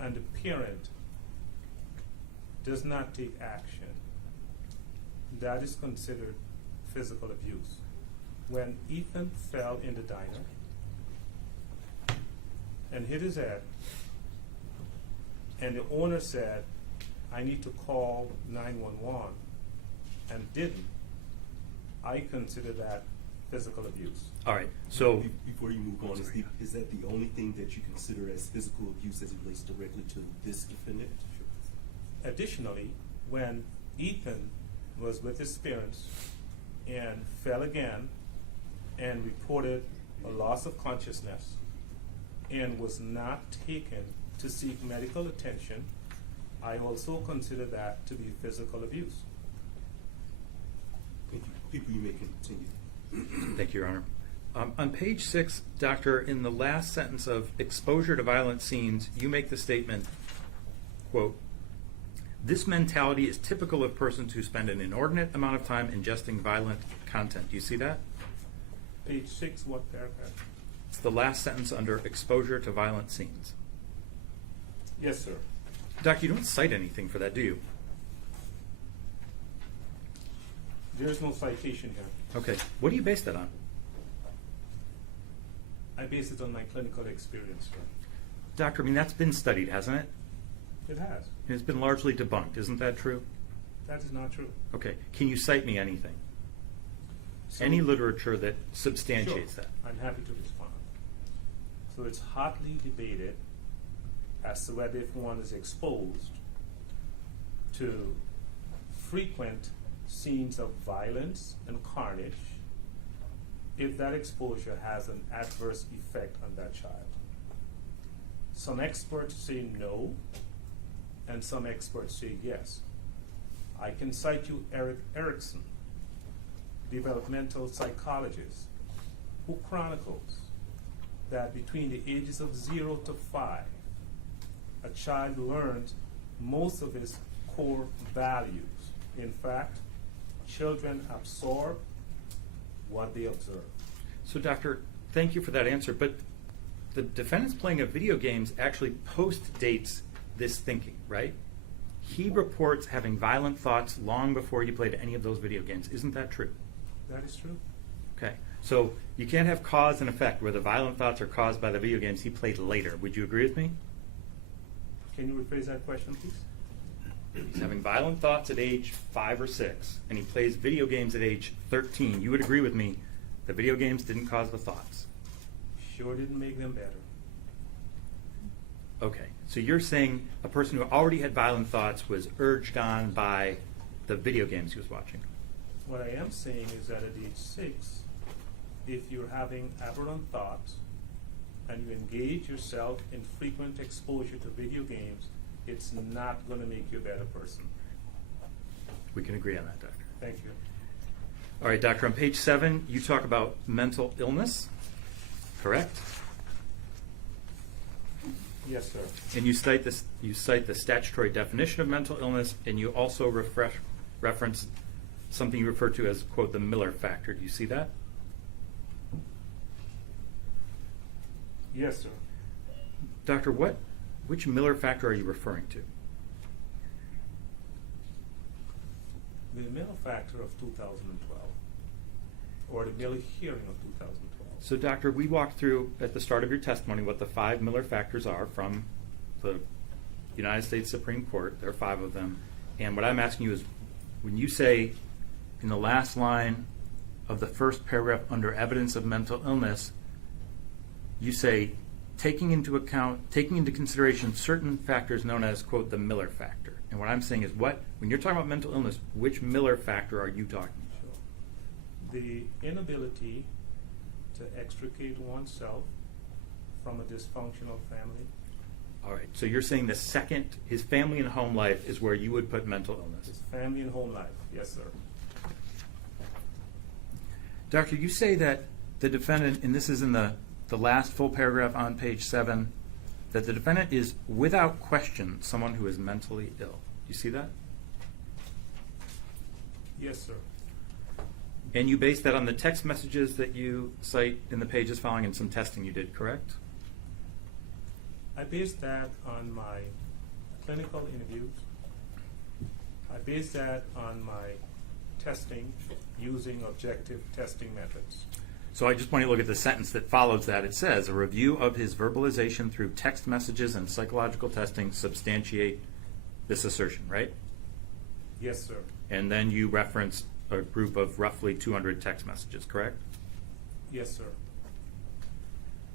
and the parent does not take action, that is considered physical abuse. When Ethan fell in the diner and hit his head, and the owner said, I need to call 911, and didn't, I consider that physical abuse. all right, so, Before you move on, is that the only thing that you consider as physical abuse as it relates directly to this defendant? Additionally, when Ethan was with his parents and fell again and reported a loss of consciousness and was not taken to seek medical attention, I also consider that to be physical abuse. Thank you. People, you may continue. thank you, Your Honor. On page 6, Doctor, in the last sentence of exposure to violent scenes, you make the statement, quote, this mentality is typical of persons who spend an inordinate amount of time ingesting violent content. Do you see that? Page 6, what paragraph? It's the last sentence under exposure to violent scenes. Yes, sir. Doc, you don't cite anything for that, do you? There is no citation here. Okay. What do you base that on? I base it on my clinical experience, sir. Doctor, I mean, that's been studied, hasn't it? It has. And it's been largely debunked. Isn't that true? That is not true. Okay. Can you cite me anything? So- Any literature that substantiates Sure. that? I'm happy to respond. So it's hotly debated as to whether if one is exposed to frequent scenes of violence and carnage, if that exposure has an adverse effect on that child. Some experts say no, and some experts say yes. I can cite you Eric Erickson, developmental psychologist, who chronicles that between the ages of 0 to 5, a child learns most of his core values. In fact, children absorb what they observe. So, Doctor, thank you for that answer. But the defendant's playing of video games actually post-dates this thinking, right? He reports having violent thoughts long before he played any of those video games. Isn't that true? That is true. Okay. So you can't have cause and effect where the violent thoughts are caused by the video games he played later. Would you agree with me? Can you rephrase that question, please? He's having violent thoughts at age 5 or 6, and he plays video games at age 13. You would agree with me that video games didn't cause the thoughts. Sure didn't make them better. Okay, so you're saying a person who already had violent thoughts was urged on by the video games he was watching. What I am saying is that at age 6, if you're having aberrant thoughts and you engage yourself in frequent exposure to video games, it's not going to make you a better person. We can agree on that, Doctor. Thank you. All right, Doctor, on page 7, you talk about mental illness, correct? Yes, sir. And you cite this. You cite the statutory definition of mental illness, and you also reference something you refer to as, quote, the Miller factor. Do you see that? Yes, sir. Doctor, which Miller factor are you referring to? The Miller factor of 2012, or the Miller hearing of 2012. So, Doctor, we walked through at the start of your testimony what the 5 Miller factors are from the United States Supreme Court. There are 5 of them. And what I'm asking you is, when you say in the last line of the first paragraph under evidence of mental illness, you say, taking into consideration certain factors known as, quote, the Miller factor. And what I'm saying is, when you're talking about mental illness, which Miller factor are you talking about? Sure. The inability to extricate oneself from a dysfunctional family. All right, so you're saying the second, his family and home life is where you would put mental illness. His family and home life. Yes, sir. Doctor, you say that the defendant, and this is in the last full paragraph on page 7, that the defendant is without question someone who is mentally ill. Do you see that? Yes, sir. And you base that on the text messages that you cite in the pages following and some testing you did, correct? I based that on my clinical interviews. I based that on my testing using objective testing methods. So I just want you to look at the sentence that follows that. It says, a review of his verbalization through text messages and psychological testing substantiate this assertion, right? Yes, sir. And then you reference a group of roughly 200 text messages, correct? Yes, sir.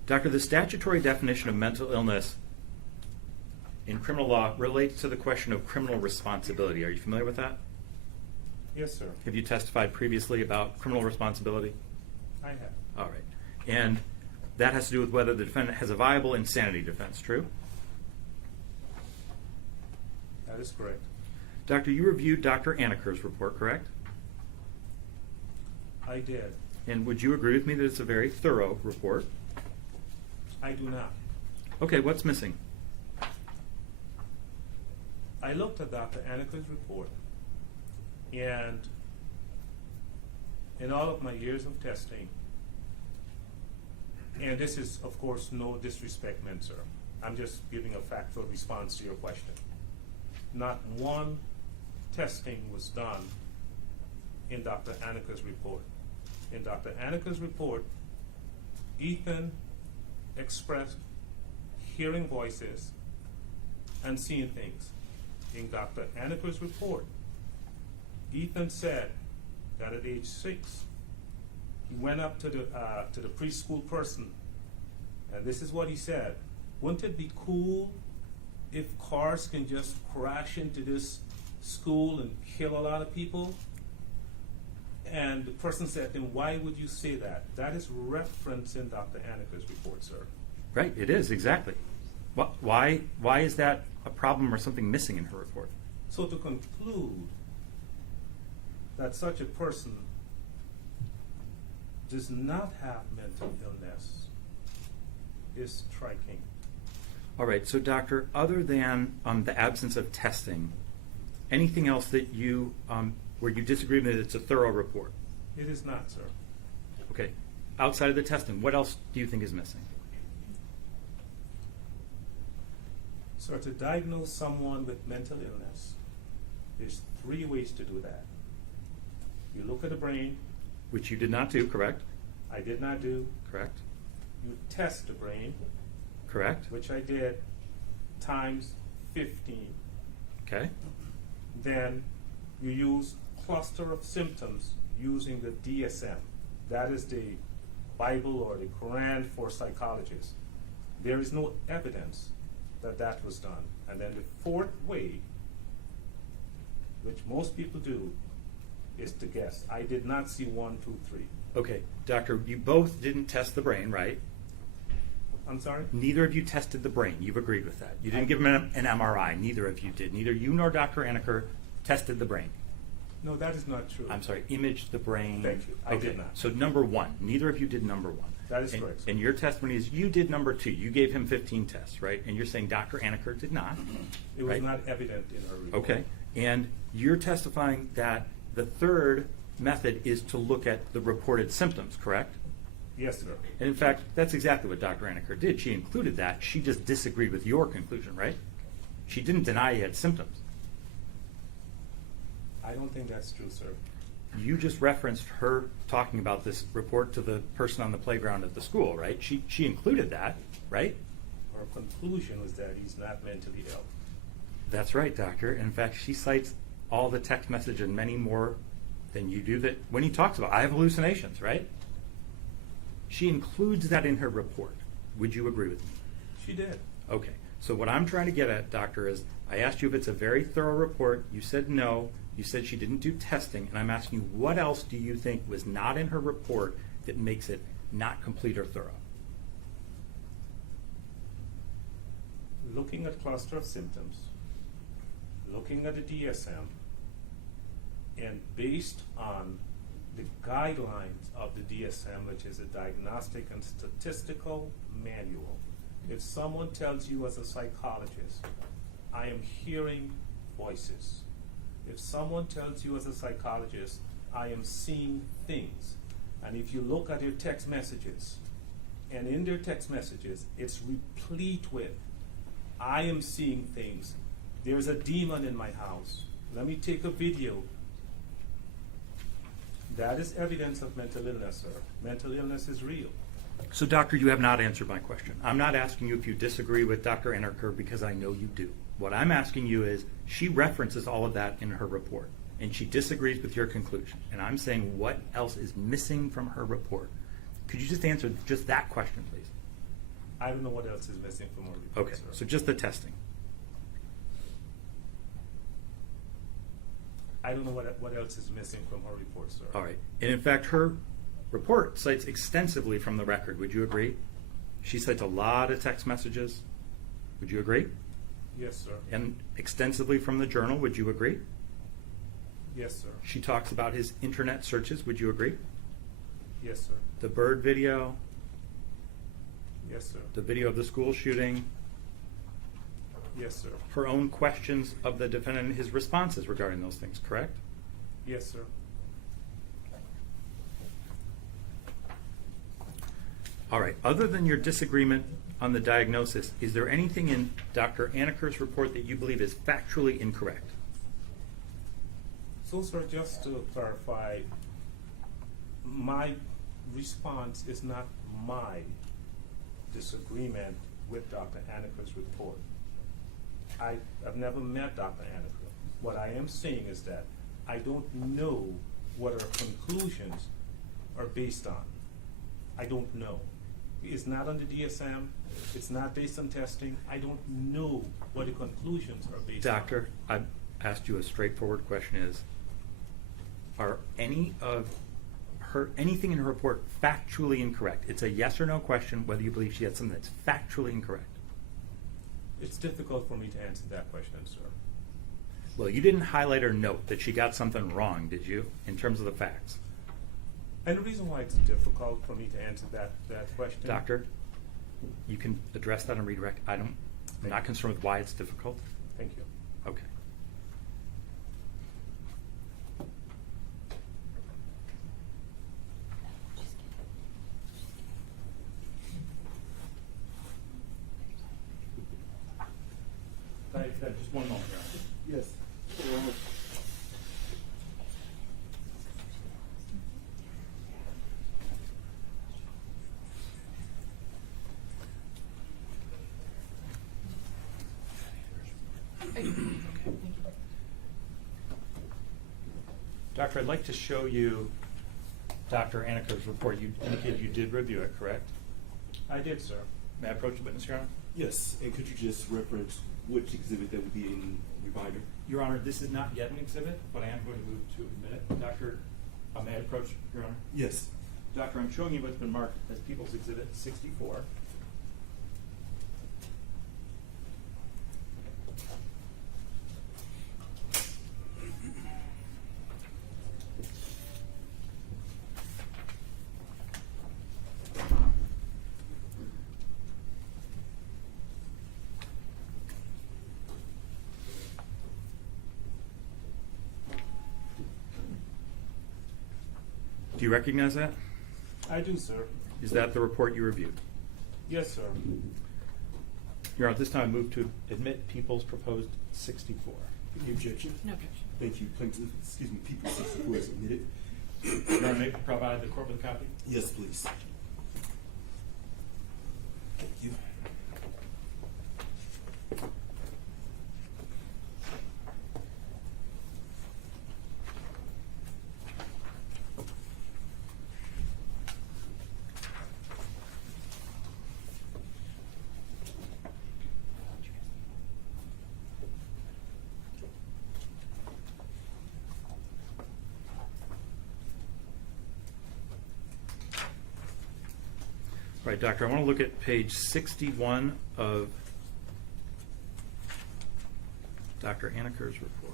Doctor, the statutory definition of mental illness in criminal law relates to the question of criminal responsibility. Are you familiar with that? Yes, sir. Have you testified previously about criminal responsibility? I have. All right. And that has to do with whether the defendant has a viable insanity defense, true? That is correct. Doctor, you reviewed Dr. Anaker's report, correct? I did. And would you agree with me that it's a very thorough report? I do not. Okay, what's missing? I looked at Dr. Anaker's report, and in all of my years of testing, and this is, of course, no disrespect meant, sir. I'm just giving a factual response to your question. Not one testing was done in Dr. Anaker's report. In Dr. Anaker's report, Ethan expressed hearing voices and seeing things. In Dr. Anaker's report, Ethan said that at age 6, he went up to the preschool person, and this is what he said: "Wouldn't it be cool if cars can just crash into this school and kill a lot of people?" And the person said, "Then why would you say that?" That is referenced in Dr. Anaker's report, sir. Right, it is, exactly. Why is that a problem or something missing in her report? So to conclude that such a person does not have mental illness is striking. All right, so doctor, other than the absence of testing, anything else that you, where you disagree that it's a thorough report? It is not, sir. Okay, outside of the testing, what else do you think is missing? So to diagnose someone with mental illness, there's 3 ways to do that. You look at the brain. Which you did not do, correct? I did not do. Correct. You test the brain, Correct. which I did, times 15. Okay? Then you use cluster of symptoms using the DSM. That is the Bible or the Quran for psychologists. There is no evidence that that was done. And then the fourth way, which most people do, is to guess. I did not see 1, 2, 3. Okay, doctor, you both didn't test the brain, right? I'm sorry? Neither of you tested the brain. You've agreed with that. You didn't give him an MRI. Neither of you did. Neither you nor Dr. Aneker tested the brain. No, that is not true. I'm sorry, imaged the brain. Thank you. I Okay, did not. So number one, neither of you did number one. That is And- correct. And your testimony is you did number two. You gave him 15 tests, right? And you're saying Dr. Aneker did not. It was right? not evident in her report. Okay, and you're testifying that the third method is to look at the reported symptoms, correct? Yes, sir. And in fact, that's exactly what Dr. Aneker did. She included that. She just disagreed with your conclusion, right? She didn't deny you had symptoms. I don't think that's true, sir. You just referenced her talking about this report to the person on the playground at the school, right? She included that, right? Her conclusion was that he's not mentally ill. That's right, doctor. In fact, she cites all the text message and many more than you do that when he talks about, I have hallucinations, right? She includes that in her report. Would you agree with me? She did. Okay. So what I'm trying to get at, doctor, is I asked you if it's a very thorough report. You said no. You said she didn't do testing. And I'm asking you, what else do you think was not in her report that makes it not complete or thorough? Looking at cluster of symptoms, looking at the DSM, and based on the guidelines of the DSM, which is a diagnostic and statistical manual, if someone tells you as a psychologist, I am hearing voices, if someone tells you as a psychologist, I am seeing things, and if you look at your text messages, and in their text messages, it's replete with, I am seeing things. There's a demon in my house. Let me take a video. That is evidence of mental illness, sir. Mental illness is real. So, doctor, you have not answered my question. I'm not asking you if you disagree with Dr. Aneker because I know you do. What I'm asking you is, she references all of that in her report, and she disagrees with your conclusion. And I'm saying, what else is missing from her report? Could you just answer just that question, please? I don't know what else is missing from our report, Okay, sir. so just the testing. I don't know what else is missing from her report, sir. All right. And in fact, her report cites extensively from the record. Would you agree? She cites a lot of text messages. Would you agree? Yes, sir. And extensively from the journal. Would you agree? Yes, sir. She talks about his internet searches. Would you agree? Yes, sir. The bird video, Yes, sir. the video of the school shooting, Yes, sir. her own questions of the defendant and his responses regarding those things, correct? Yes, sir. All right. Other than your disagreement on the diagnosis, is there anything in Dr. Aneker's report that you believe is factually incorrect? So, sir, just to clarify, my response is not my disagreement with Dr. Aneker's report. I've never met Dr. Aneker. What I am saying is that I don't know what her conclusions are based on. I don't know. It's not on the DSM. It's not based on testing. I don't know what the conclusions are based on. Doctor, I've asked you a straightforward question is, are any of anything in her report factually incorrect? It's a yes or no question whether you believe she had something that's factually incorrect. It's difficult for me to answer that question, sir. Well, you didn't highlight or note that she got something wrong, did you, in terms of the facts? And the reason why it's difficult for me to answer that question. Doctor, you can address that and redirect. I'm not concerned with why it's difficult. Thank you. Okay. Just one moment, Your Honor. Yes. Okay. Doctor, I'd like to show you Dr. Aniker's report. You indicated you did review it, correct? I did, sir. May I approach the witness, Your Honor? Yes, and could you just reference which exhibit that would be in your binder? Your Honor, this is not yet an exhibit, but I am going to move to admit it. Doctor, may I approach, Your Honor? Yes. Doctor, I'm showing you what's been marked as People's Exhibit 64. Do you recognize that? I do, sir. Is that the report you reviewed? Yes, sir. Your Honor, at this time I move to admit People's proposed 64. Any objection? No objection. Thank you. People 64 is admitted. Your Honor, may I provide the court with a copy? Yes, please. Thank you. Right, Doctor, I want to look at page 61 of Dr. Aniker's report.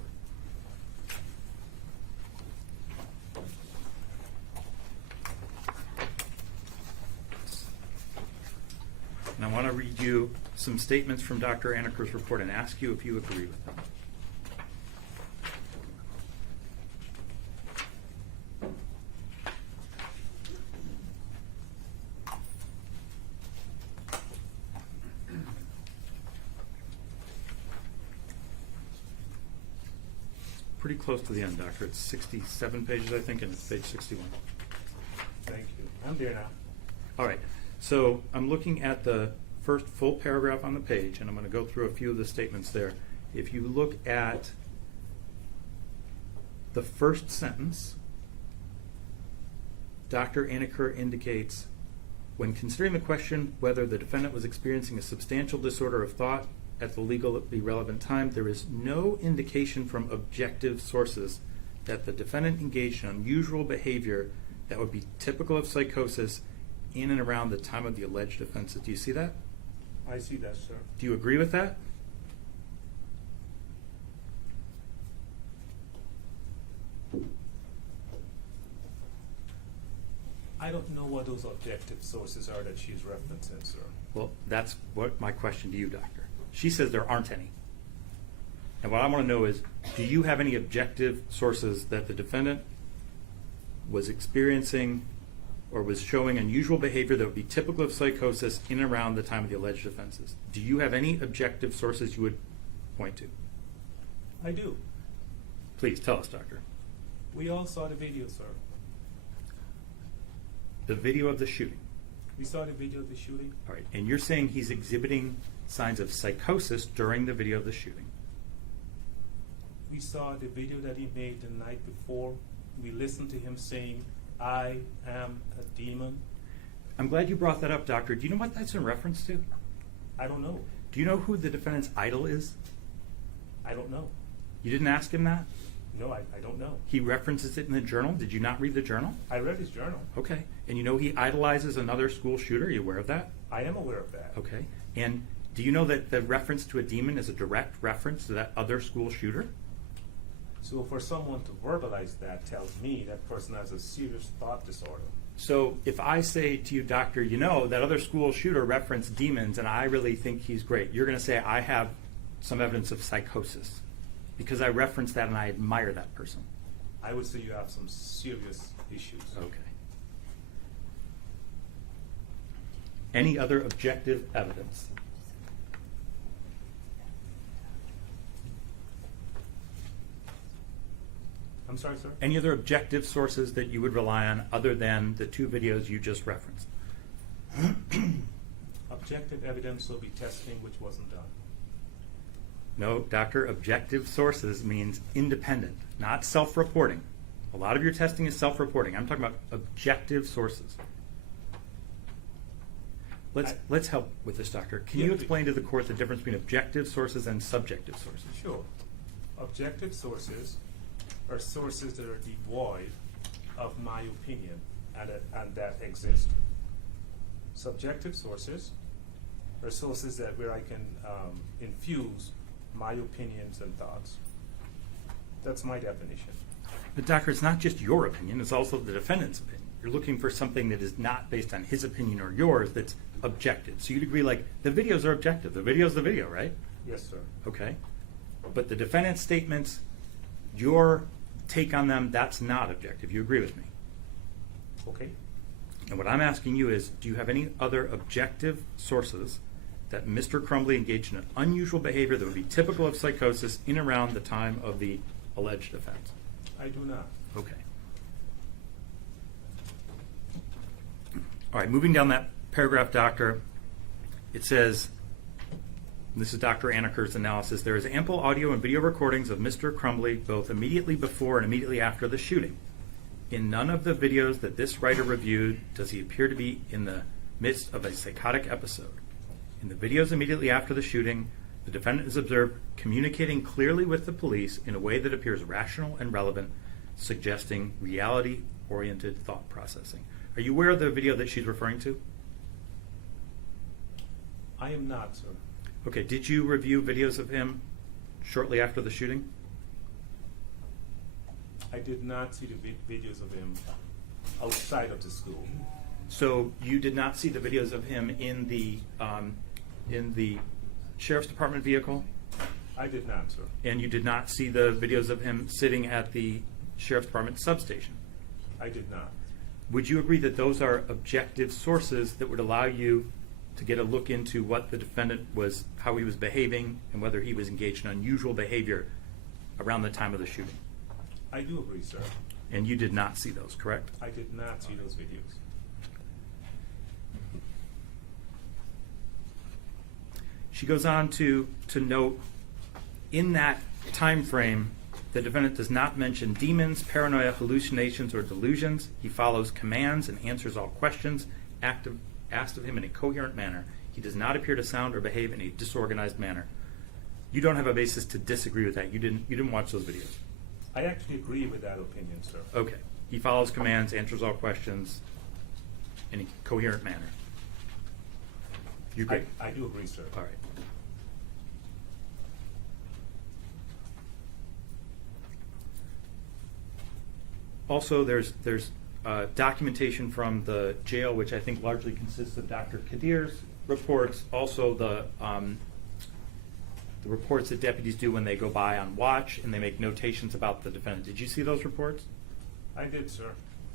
And I want to read you some statements from Dr. Aniker's report and ask you if you agree with them. Pretty close to the end, Doctor. It's 67 pages, I think, and it's page 61. Thank you. I'm there now. All right. So I'm looking at the first full paragraph on the page, and I'm going to go through a few of the statements there. If you look at the first sentence, Dr. Aniker indicates, when considering the question whether the defendant was experiencing a substantial disorder of thought at the legally relevant time, there is no indication from objective sources that the defendant engaged in unusual behavior that would be typical of psychosis in and around the time of the alleged offenses. Do you see that? I see that, sir. Do you agree with that? I don't know what those objective sources are that she's referencing, sir. Well, that's what my question to you, Doctor. She says there aren't any. And what I want to know is, do you have any objective sources that the defendant was experiencing or was showing unusual behavior that would be typical of psychosis in and around the time of the alleged offenses? Do you have any objective sources you would point to? I do. Please tell us, Doctor. We all saw the video, sir. The video of the shooting. We saw the video of the shooting. All right. And you're saying he's exhibiting signs of psychosis during the video of the shooting. We saw the video that he made the night before. We listened to him saying, "I am a demon." I'm glad you brought that up, Doctor. Do you know what that's in reference to? I don't know. Do you know who the defendant's idol is? I don't know. You didn't ask him that? No, I don't know. He references it in the journal. Did you not read the journal? I read his journal. Okay. And you know he idolizes another school shooter. Are you aware of that? I am aware of that. Okay. And do you know that the reference to a demon is a direct reference to that other school shooter? So for someone to verbalize that tells me that person has a serious thought disorder. So if I say to you, Doctor, you know, that other school shooter referenced demons and I really think he's great, you're going to say I have some evidence of psychosis because I referenced that and I admire that person. I would say you have some serious issues. Okay. Any other objective evidence? I'm sorry, sir? Any other objective sources that you would rely on other than the two videos you just referenced? Objective evidence will be testing which wasn't done. No, doctor, objective sources means independent, not self-reporting. A lot of your testing is self-reporting. I'm talking about objective sources. Let's help with this, doctor. Can you Yeah. explain to the court the difference between objective sources and subjective sources? Sure. Objective sources are sources that are devoid of my opinion and that exist. Subjective sources are sources that where I can infuse my opinions and thoughts. That's my definition. But doctor, it's not just your opinion, it's also the defendant's opinion. You're looking for something that is not based on his opinion or yours, that's objective. So you'd agree, like, the videos are objective. The video's the video, right? Yes, sir. Okay. But the defendant's statements, your take on them, that's not objective. You agree with me? Okay. And what I'm asking you is, do you have any other objective sources that Mr. Crumbly engaged in an unusual behavior that would be typical of psychosis in and around the time of the alleged offense? I do not. Okay. All right, moving down that paragraph, doctor, it says, and this is Dr. Anaker's analysis, there is ample audio and video recordings of Mr. Crumbly both immediately before and immediately after the shooting. In none of the videos that this writer reviewed does he appear to be in the midst of a psychotic episode. In the videos immediately after the shooting, the defendant is observed communicating clearly with the police in a way that appears rational and relevant, suggesting reality-oriented thought processing. Are you aware of the video that she's referring to? I am not, sir. Okay, did you review videos of him shortly after the shooting? I did not see the videos of him outside of the school. So you did not see the videos of him in the sheriff's department vehicle, I did not, sir. and you did not see the videos of him sitting at the sheriff's department substation. I did not. Would you agree that those are objective sources that would allow you to get a look into what the defendant was, how he was behaving, and whether he was engaged in unusual behavior around the time of the shooting? I do agree, sir. And you did not see those, correct? I did not see those videos. She goes on to note, in that time frame, the defendant does not mention demons, paranoia, hallucinations, or delusions. He follows commands and answers all questions asked of him in a coherent manner. He does not appear to sound or behave in a disorganized manner. You don't have a basis to disagree with that. You didn't watch those videos. I actually agree with that opinion, sir. Okay. He follows commands, answers all questions in a coherent manner. You agree? I do agree, sir. All right. Also, there's documentation from the jail, which I think largely consists of Dr. Kadir's reports. Also, the reports that deputies do when they go by on watch and they make notations about the defendant. Did you see those reports? I did, sir.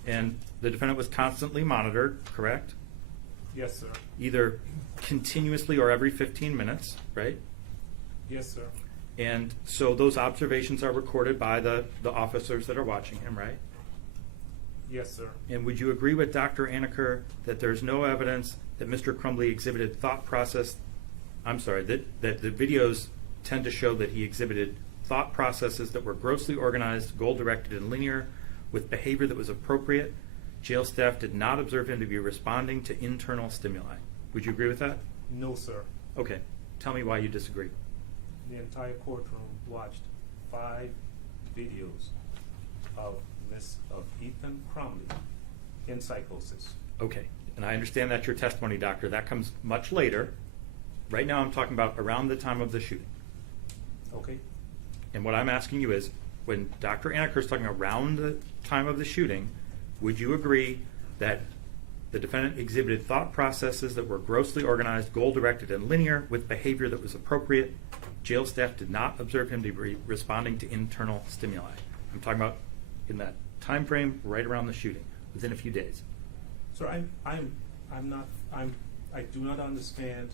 And the defendant was constantly monitored, correct? Yes, sir. Either continuously or every 15 minutes, right? Yes, sir. And so those observations are recorded by the officers that are watching him, right? Yes, sir. And would you agree with Dr. Anaker that there's no evidence that Mr. Crumbly exhibited thought process, that the videos tend to show that he exhibited thought processes that were grossly organized, goal-directed, and linear, with behavior that was appropriate? Jail staff did not observe him to be responding to internal stimuli. Would you agree with that? No, sir. Okay. Tell me why you disagree. The entire courtroom watched 5 videos of Ethan Crumbly in psychosis. Okay. And I understand that's your testimony, doctor. That comes much later. Right now I'm talking about around the time of the shooting. Okay. And what I'm asking you is, when Dr. Anaker is talking around the time of the shooting, would you agree that the defendant exhibited thought processes that were grossly organized, goal-directed, and linear, with behavior that was appropriate? Jail staff did not observe him to be responding to internal stimuli. I'm talking about in that time frame right around the shooting, within a few days. Sir, I do not understand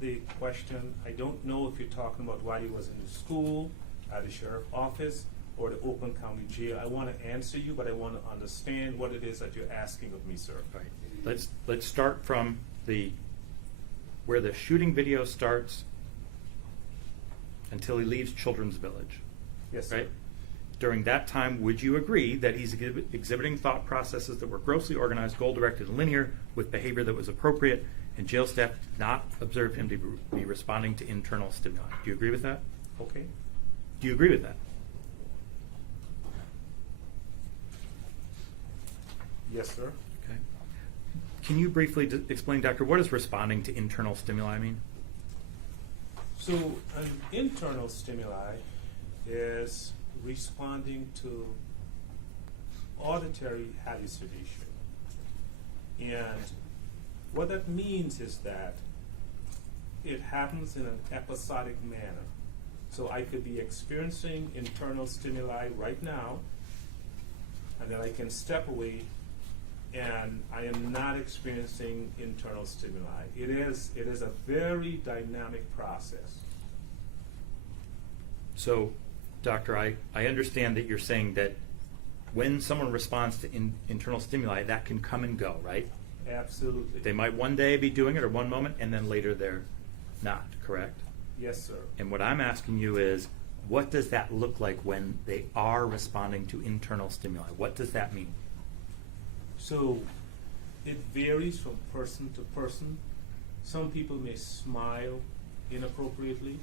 the question. I don't know if you're talking about while he was in the school, at the sheriff's office, or the Oakland County Jail. I want to answer you, but I want to understand what it is that you're asking of me, sir. All right. Let's start from where the shooting video starts until he leaves Children's Village, Yes, sir. right? During that time, would you agree that he's exhibiting thought processes that were grossly organized, goal-directed, and linear, with behavior that was appropriate, and jail staff did not observe him to be responding to internal stimuli? Do you agree with that? Okay. Do you agree with that? Yes, sir. Okay. Can you briefly explain, Doctor, what does responding to internal stimuli mean? So an internal stimuli is responding to auditory hallucination. And what that means is that it happens in an episodic manner. So I could be experiencing internal stimuli right now, and then I can step away and I am not experiencing internal stimuli. It is a very dynamic process. So, Doctor, I understand that you're saying that when someone responds to internal stimuli, that can come and go, right? Absolutely. They might one day be doing it or one moment, and then later they're not, correct? Yes, sir. And what I'm asking you is, what does that look like when they are responding to internal stimuli? What does that mean? So it varies from person to person. Some people may smile inappropriately,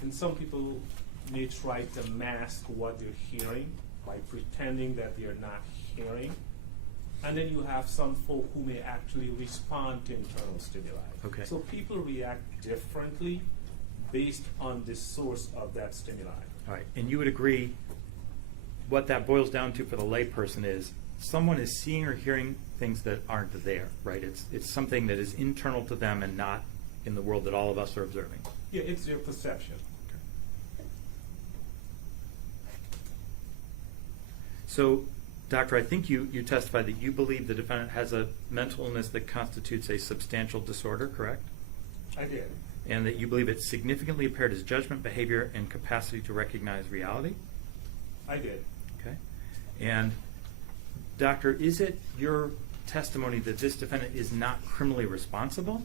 and some people may try to mask what they're hearing by pretending that they're not hearing. And then you have some folk who may actually respond to internal stimuli. Okay. So people react differently based on the source of that stimuli. All right, and you would agree what that boils down to for the layperson is someone is seeing or hearing things that aren't there, right? It's something that is internal to them and not in the world that all of us are observing. Yeah, it's their perception. So, Doctor, I think you testified that you believe the defendant has a mental illness that constitutes a substantial disorder, correct? I did. And that you believe it significantly impaired his judgment, behavior, and capacity to recognize reality? I did. Okay. And, Doctor, is it your testimony that this defendant is not criminally responsible?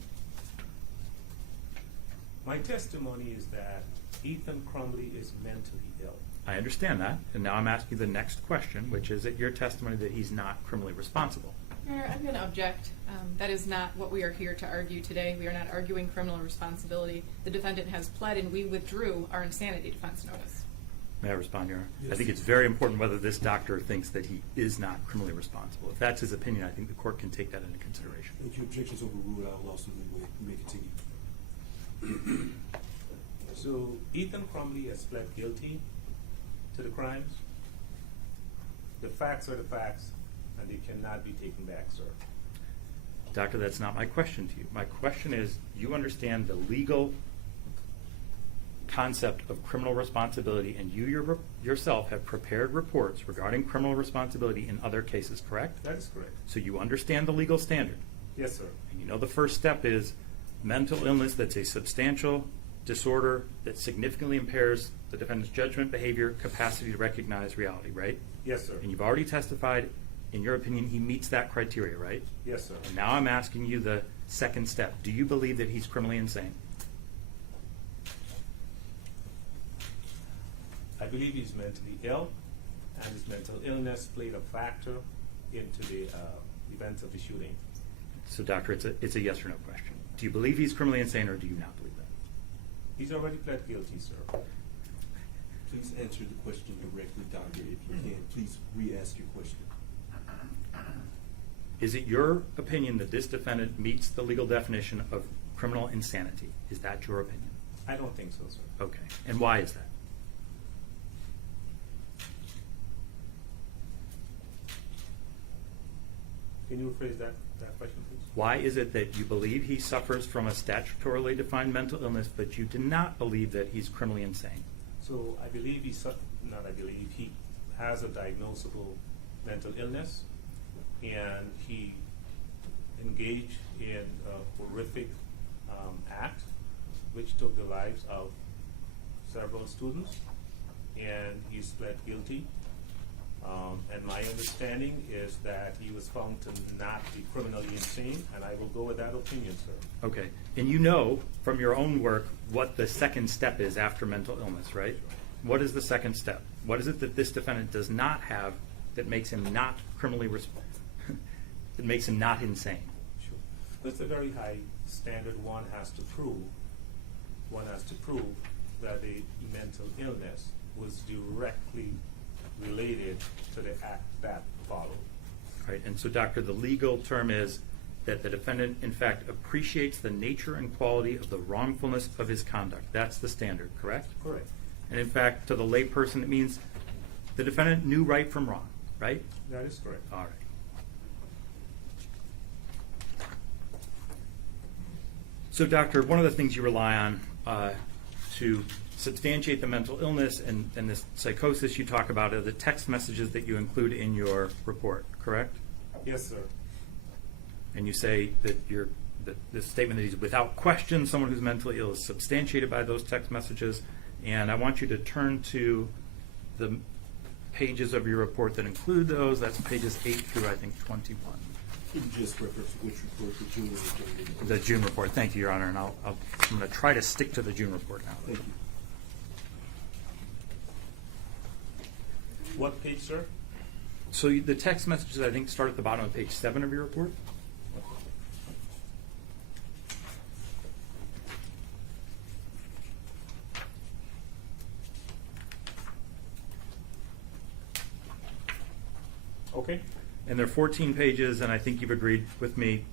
My testimony is that Ethan Crumbley is mentally ill. I understand that, and now I'm asking you the next question, which is it your testimony that he's not criminally responsible? Mayor, I'm going to object. That is not what we are here to argue today. We are not arguing criminal responsibility. The defendant has pled, and we withdrew our insanity defense notice. May I respond, Your Honor? I Yes. think it's very important whether this doctor thinks that he is not criminally responsible. If that's his opinion, I think the court can take that into consideration. If your objection's overruled, I will also leave way. You may continue. So Ethan Crumbley has pled guilty to the crimes. The facts are the facts, and they cannot be taken back, sir. Doctor, that's not my question to you. My question is, you understand the legal concept of criminal responsibility, and you yourself have prepared reports regarding criminal responsibility in other cases, correct? That is correct. So you understand the legal standard. Yes, sir. And you know the first step is mental illness that's a substantial disorder that significantly impairs the defendant's judgment, behavior, capacity to recognize reality, right? Yes, sir. And you've already testified, in your opinion, he meets that criteria, right? Yes, sir. And now I'm asking you the second step. Do you believe that he's criminally insane? I believe he's mentally ill, and his mental illness played a factor into the events of the shooting. So, doctor, it's a yes or no question. Do you believe he's criminally insane, or do you not believe that? He's already pled guilty, sir. Please answer the question directly, doctor. If you can, please re-ask your question. Is it your opinion that this defendant meets the legal definition of criminal insanity? Is that your opinion? I don't think so, sir. Okay. And why is that? Can you rephrase that question, please? Why is it that you believe he suffers from a statutorily defined mental illness, but you do not believe that he's criminally insane? So I believe he has a diagnosable mental illness, and he engaged in a horrific act which took the lives of several students, and he's pled guilty. And my understanding is that he was found to not be criminally insane, and I will go with that opinion, sir. Okay. And you know from your own work what the second step is after mental illness, right? What is the second step? What is it that this defendant does not have that makes him not criminally that makes him not insane? Sure. That's a very high standard one has to prove. One has to prove that the mental illness was directly related to the act that followed. Right. And so, doctor, the legal term is that the defendant, in fact, appreciates the nature and quality of the wrongfulness of his conduct. That's the standard, correct? Correct. And in fact, to the layperson, it means the defendant knew right from wrong, right? That is correct. All right. So, doctor, one of the things you rely on to substantiate the mental illness and this psychosis you talk about are the text messages that you include in your report, correct? Yes, sir. And you say that the statement that he's without question someone who's mentally ill is substantiated by those text messages. And I want you to turn to the pages of your report that include those. That's pages 8 through, I think, 21. Can you just reference which report, the June report? The June report. Thank you, Your Honor. And I'm going to try to stick to the June report now. Thank you. What page, sir? So the text messages, I think, start at the bottom of page 7 of your report. Okay. And there are 14 pages, and I think you've agreed with me,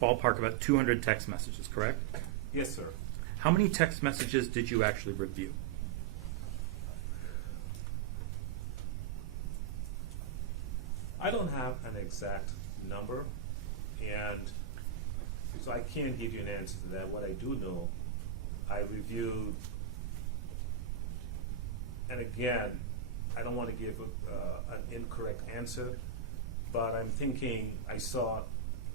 ballpark about 200 text messages, correct? Yes, sir. How many text messages did you actually review? I don't have an exact number, and so I can't give you an answer to that. What I do know, I reviewed, and again, I don't want to give an incorrect answer, but I'm thinking I saw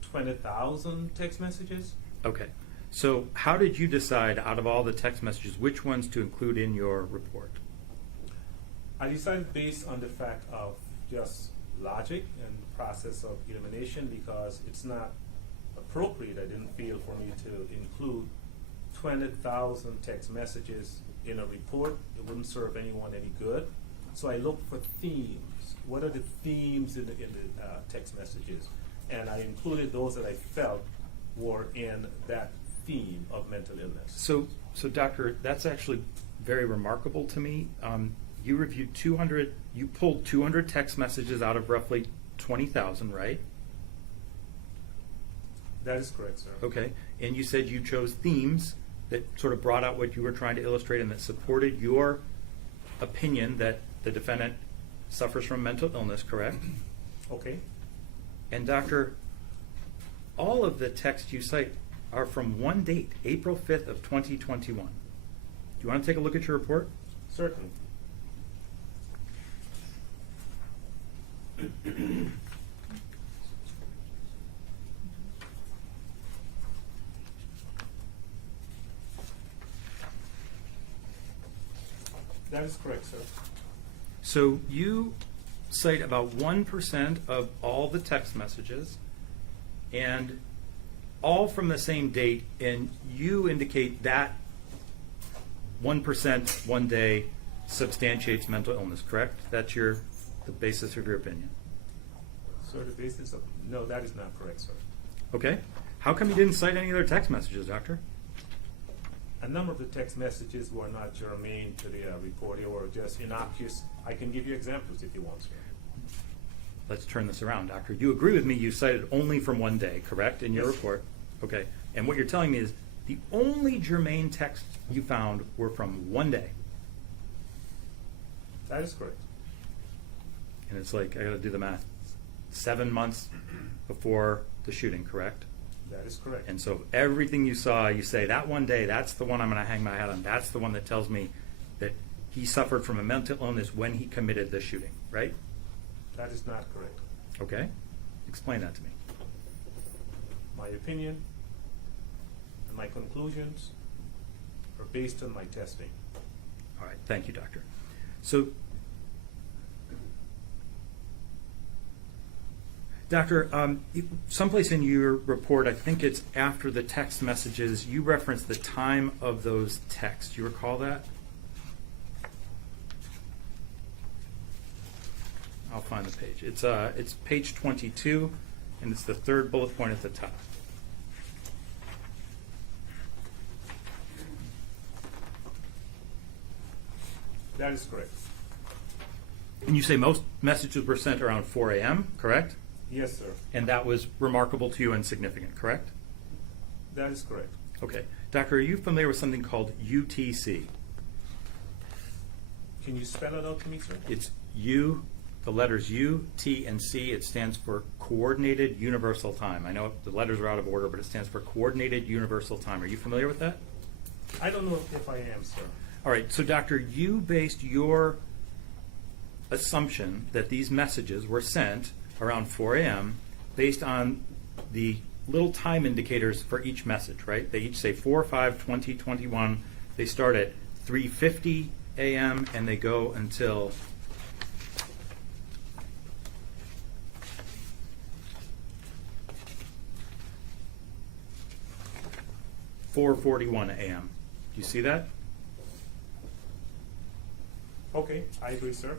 20,000 text messages. Okay. So how did you decide, out of all the text messages, which ones to include in your report? I decided based on the fact of just logic and process of elimination, because it's not appropriate, I didn't feel, for me to include 20,000 text messages in a report. It wouldn't serve anyone any good. So I looked for themes. What are the themes in the text messages? And I included those that I felt were in that theme of mental illness. So doctor, that's actually very remarkable to me. You reviewed 200, you pulled 200 text messages out of roughly 20,000, right? That is correct, sir. Okay. And you said you chose themes that sort of brought out what you were trying to illustrate and that supported your opinion that the defendant suffers from mental illness, correct? Okay. And doctor, all of the texts you cite are from one date, April 5th of 2021. Do you want to take a look at your report? Certainly. That is correct, sir. So you cite about 1% of all the text messages, and all from the same date, and you indicate that 1% one day substantiates mental illness, correct? That's the basis of your opinion. So the basis of, no, that is not correct, sir. Okay. How come you didn't cite any other text messages, doctor? A number of the text messages were not germane to the report. They were just innocuous. I can give you examples if you want, sir. Let's turn this around, doctor. You agree with me, you cited only from one day, correct, in your Yes. report? Okay. And what you're telling me is the only germane texts you found were from one day. That is correct. And it's like, I got to do the math, 7 months before the shooting, correct? That is correct. And so everything you saw, you say, that one day, that's the one I'm going to hang my hat on. That's the one that tells me that he suffered from a mental illness when he committed the shooting, right? That is not correct. Okay. Explain that to me. My opinion and my conclusions are based on my testing. All right. Thank you, doctor. So Doctor, someplace in your report, I think it's after the text messages, you reference the time of those texts. Do you recall that? I'll find the page. It's page 22, and it's the third bullet point at the top. That is correct. And you say most messages were sent around 4 a.m., correct? Yes, sir. And that was remarkable to you and significant, correct? That is correct. Okay. Doctor, are you familiar with something called UTC? Can you spell it out to me, sir? It's U, the letters U, T, and C. It stands for Coordinated Universal Time. I know the letters are out of order, but it stands for Coordinated Universal Time. Are you familiar with that? I don't know if I am, sir. All right. So, Doctor, you based your assumption that these messages were sent around 4 a.m. based on the little time indicators for each message, right? They each say 4, 5, 20, 21. They start at 3:50 a.m. and they go until 4:41 a.m. Do you see that? Okay, I agree, sir.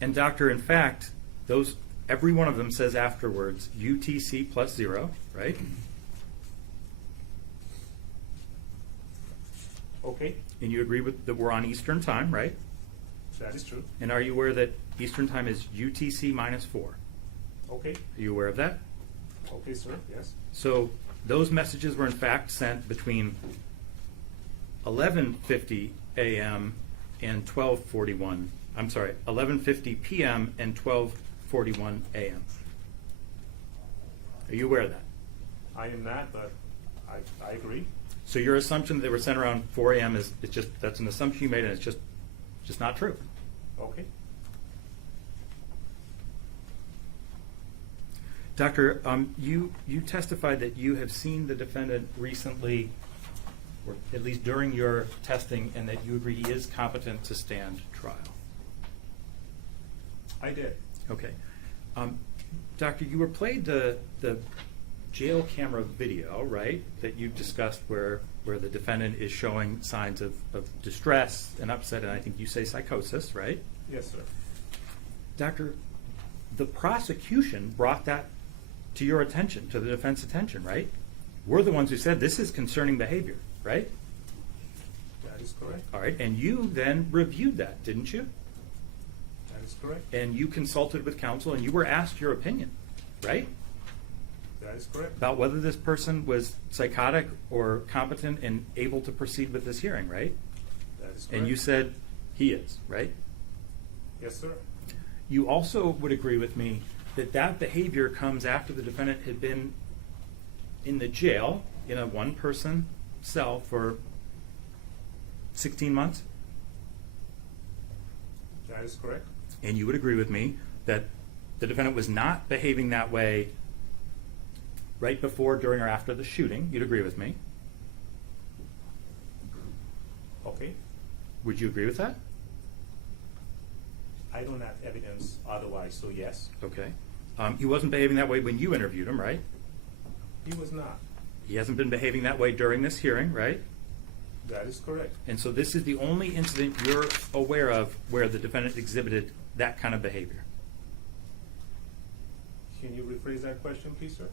And doctor, in fact, those every one of them says afterwards UTC plus 0, right? Okay, And you agree with that we're on Eastern time, right? that is true. And are you aware that Eastern time is UTC minus 4? Okay, Are you aware of that? okay, sir, yes. So those messages were in fact sent between 11:50 a.m. and 12:41. I'm sorry, 11:50 p.m. and 12:41 a.m. Are you aware of that? I am not, but I agree. So your assumption that they were sent around 4 a.m. is it's just that's an assumption you made, and it's just not true. Okay, Doctor, you testified that you have seen the defendant recently, or at least during your testing, and that you agree he is competent to stand trial. I did. Okay. Doctor, you were played the jail camera video, right, that you discussed where the defendant is showing signs of distress and upset, and I think you say psychosis, right? Yes, sir. Doctor, the prosecution brought that to your attention, to the defense attention, right? We're the ones who said this is concerning behavior, right? That is correct. All right, and you then reviewed that, didn't you? That is correct. And you consulted with counsel, and you were asked your opinion, right? That is correct. About whether this person was psychotic or competent and able to proceed with this hearing, right? That is correct. And you said he is, right? Yes, sir. You also would agree with me that that behavior comes after the defendant had been in the jail in a one-person cell for 16 months? That is correct. And you would agree with me that the defendant was not behaving that way right before, during, or after the shooting. You'd agree with me. Okay. Would you agree with that? I don't have evidence otherwise, so yes. Okay. He wasn't behaving that way when you interviewed him, right? He was not. He hasn't been behaving that way during this hearing, right? That is correct. And so this is the only incident you're aware of where the defendant exhibited that kind of behavior. Can you rephrase that question, please, sir?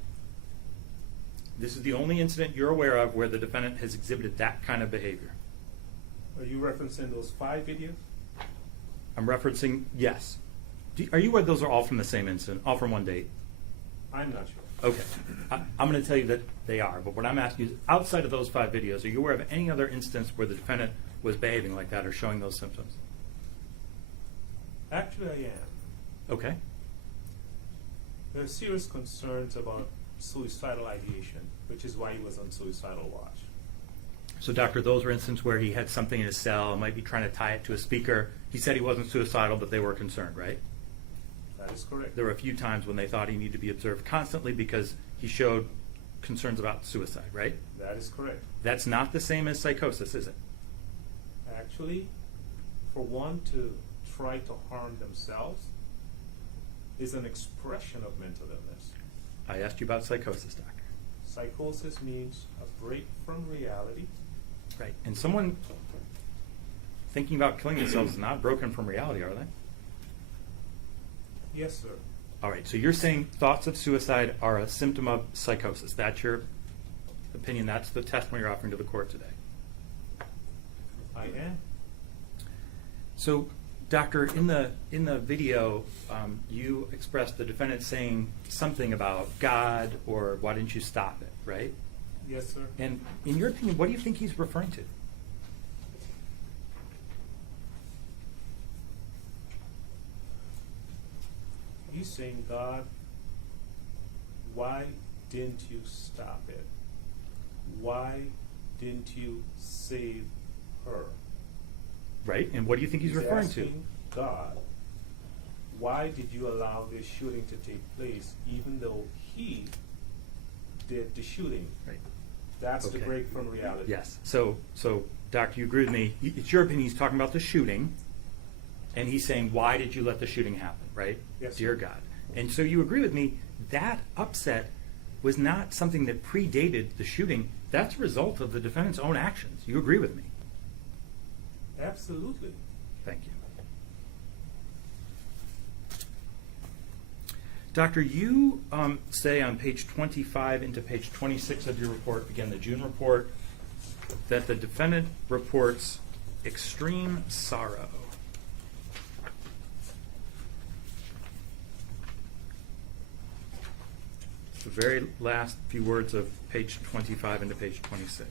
This is the only incident you're aware of where the defendant has exhibited that kind of behavior. Are you referencing those 5 videos? I'm referencing, yes. Are you aware those are all from the same incident, all from one date? I'm not sure. Okay. I'm going to tell you that they are, but what I'm asking is, outside of those 5 videos, are you aware of any other instance where the defendant was behaving like that or showing those symptoms? Actually, I am. Okay. There are serious concerns about suicidal ideation, which is why he was on suicidal watch. So, doctor, those were instances where he had something in his cell, might be trying to tie it to a speaker. He said he wasn't suicidal, but they were concerned, right? That is correct. There were a few times when they thought he needed to be observed constantly because he showed concerns about suicide, right? That is correct. That's not the same as psychosis, is it? Actually, for one to try to harm themselves, is an expression of mental illness. I asked you about psychosis, doctor. Psychosis means a break from reality. Right. And someone thinking about killing themselves is not broken from reality, are they? Yes, sir. All right. So you're saying thoughts of suicide are a symptom of psychosis. That's your opinion. That's the testimony you're offering to the court today. I am. So, doctor, in the video, you expressed the defendant saying something about God or why didn't you stop it, right? Yes, sir. And in your opinion, what do you think he's referring to? He's saying, God, why didn't you stop it? Why didn't you save her? Right? And what do you think he's referring to? Asking God, why did you allow this shooting to take place even though he did the shooting? Right. That's the Okay. break from reality. Yes. So, doctor, you agree with me. It's your opinion he's talking about the shooting, and he's saying, why did you let the shooting happen, right? Yes, Dear sir. God. And so you agree with me, that upset was not something that predated the shooting. That's a result of the defendant's own actions. You agree with me? Absolutely. Thank you. Doctor, you say on page 25 into page 26 of your report, again, the June report, that the defendant reports extreme sorrow. The very last few words of page 25 into page 26.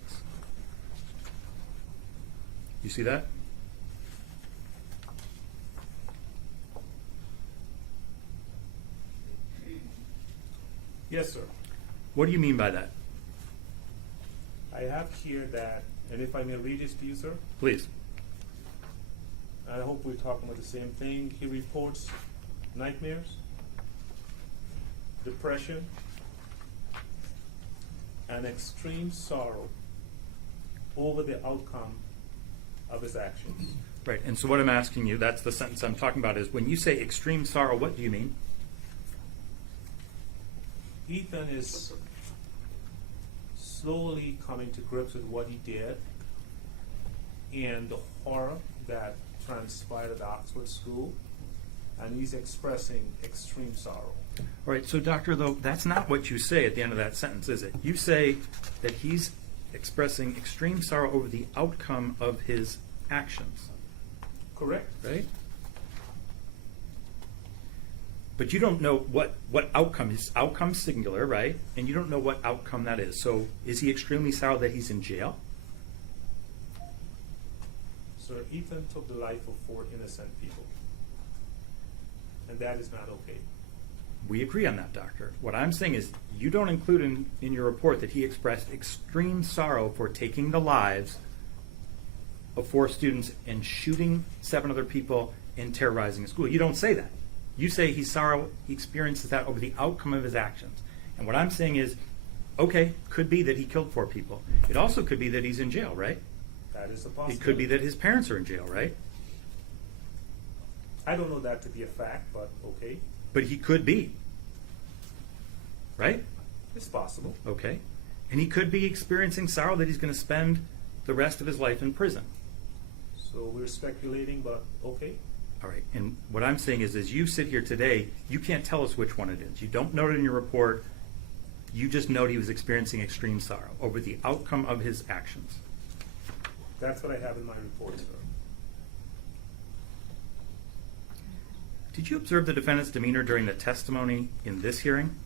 You see that? Yes, sir. What do you mean by that? I have here that, and if I may read this to you, sir, Please. I hope we're talking about the same thing. He reports nightmares, depression, and extreme sorrow over the outcome of his actions. Right, and so what I'm asking you, that's the sentence I'm talking about, is when you say extreme sorrow, what do you mean? Ethan is slowly coming to grips with what he did and the horror that transpired at Oxford School, and he's expressing extreme sorrow. All right, so doctor, though, that's not what you say at the end of that sentence, is it? You say that he's expressing extreme sorrow over the outcome of his actions, Correct? right? But you don't know what outcome, his outcome singular, right? And you don't know what outcome that is. So is he extremely sorry that he's in jail? Sir, Ethan took the life of 4 innocent people, and that is not okay. We agree on that, doctor. What I'm saying is you don't include in your report that he expressed extreme sorrow for taking the lives of 4 students and shooting 7 other people and terrorizing a school. You don't say that. You say he experiences that over the outcome of his actions. And what I'm saying is, okay, could be that he killed 4 people. It also could be that he's in jail, right? That is a possibility. It could be that his parents are in jail, right? I don't know that to be a fact, but okay. But he could be. Right? It's possible. Okay. And he could be experiencing sorrow that he's going to spend the rest of his life in prison. So we're speculating, but okay. All right. And what I'm saying is, as you sit here today, you can't tell us which one it is. You don't note it in your report. You just note he was experiencing extreme sorrow over the outcome of his actions. That's what I have in my report, sir. Did you observe the defendant's demeanor during the testimony in this hearing?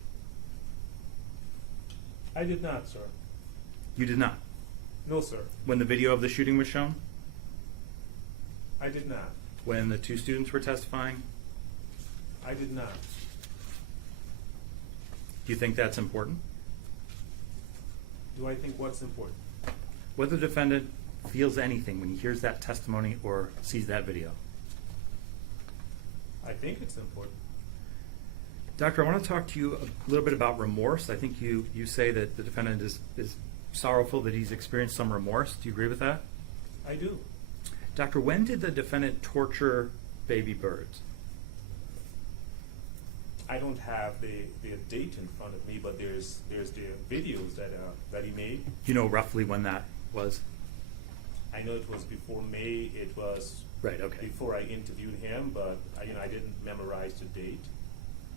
I did not, sir. You did not. No, sir. When the video of the shooting was shown? I did not. When the 2 students were testifying? I did not. Do you think that's important? Do I think what's important? Whether the defendant feels anything when he hears that testimony or sees that video? I think it's important. Doctor, I want to talk to you a little bit about remorse. I think you say that the defendant is sorrowful that he's experienced some remorse. Do you agree with that? I do. Doctor, when did the defendant torture baby birds? I don't have the date in front of me, but there's the videos that he made. You know roughly when that was? I know it was before May. It was Right, okay. before I interviewed him, but I didn't memorize the date.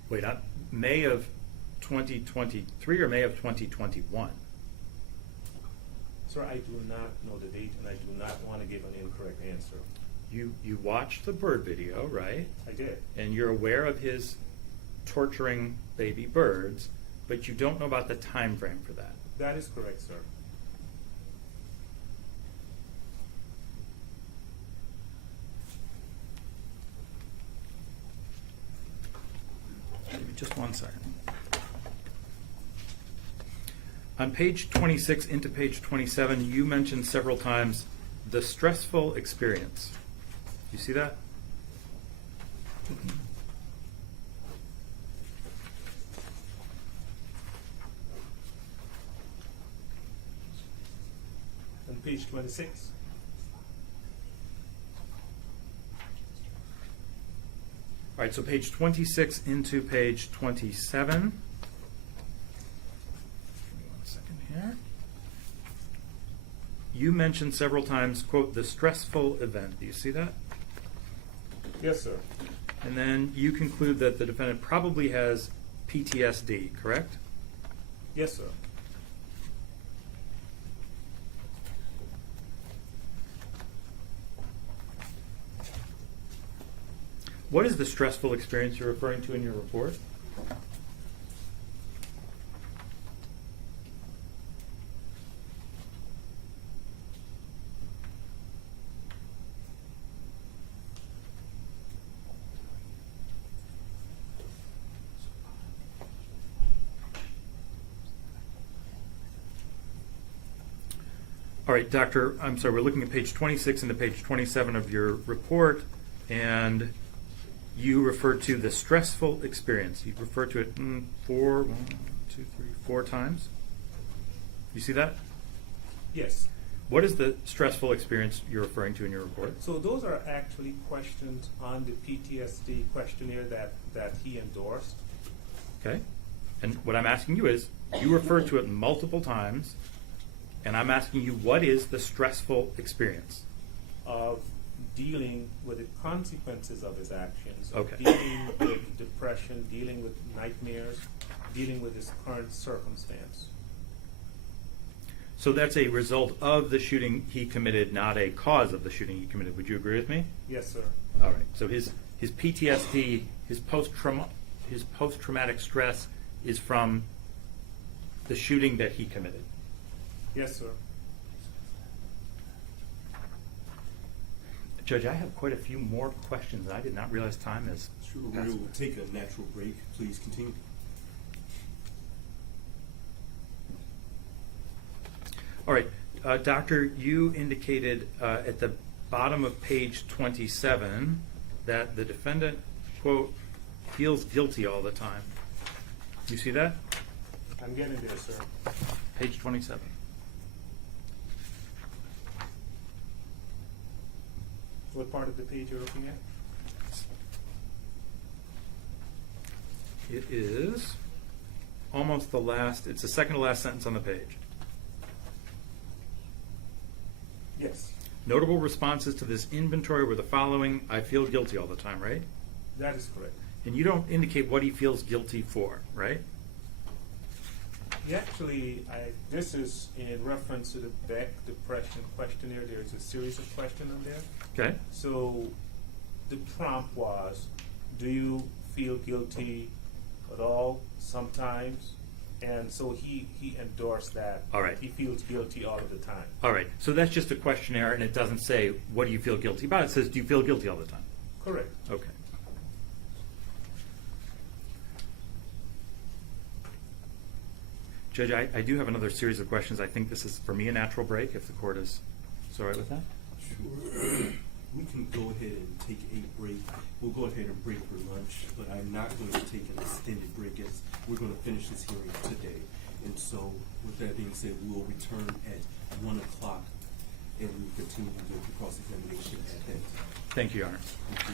Wait, May of 2023 or May of 2021? Sir, I do not know the date, and I do not want to give an incorrect answer. You watched the bird video, right? I did. And you're aware of his torturing baby birds, but you don't know about the time frame for that. That is correct, sir. Give me just one second. On page 26 into page 27, you mentioned several times the stressful experience. You see that? On page 26. All right, so page 26 into page 27. Give me 1 second here. You mentioned several times, quote, the stressful event. Do you see that? Yes, sir. And then you conclude that the defendant probably has PTSD, correct? Yes, sir. What is the stressful experience you're referring to in your report? All right, Doctor, I'm sorry, we're looking at page 26 and to page 27 of your report, and you refer to the stressful experience. You refer to it four times. You see that? Yes. What is the stressful experience you're referring to in your report? So those are actually questions on the PTSD questionnaire that he endorsed. Okay? And what I'm asking you is, you refer to it multiple times, and I'm asking you, what is the stressful experience? Of dealing with the consequences of his actions, Okay. dealing with depression, dealing with nightmares, dealing with his current circumstance. So that's a result of the shooting he committed, not a cause of the shooting he committed. Would you agree with me? Yes, sir. All right. So his PTSD, his post-traumatic stress is from the shooting that he committed. Yes, sir. Judge, I have quite a few more questions, and I did not realize time is. Sure, we will take a natural break. Please continue. All right, Doctor, you indicated at the bottom of page 27 that the defendant, quote, feels guilty all the time. You see that? I'm getting there, sir. Page 27. What part of the page you're looking at? It is almost the last, it's the second to last sentence on the page. Yes, Notable responses to this inventory were the following: I feel guilty all the time, right? that is correct. And you don't indicate what he feels guilty for, right? This is in reference to the Beck Depression Questionnaire. There's a series of questions on there. Okay. So the prompt was, do you feel guilty at all, sometimes? And so he endorsed that. All right. He feels guilty all of the time. All right. So that's just a questionnaire, and it doesn't say, what do you feel guilty about? It says, do you feel guilty all the time? Correct. Okay. Judge, I do have another series of questions. I think this is, for me, a natural break, if the court is all right with that. Sure. We can go ahead and take a break. We'll go ahead and break for lunch, but I'm not going to take an extended break as we're going to finish this hearing today. And so, with that being said, we'll return at 1 o'clock and we'll continue with the cross-examination at that. Thank you, Your Honor. Thank you.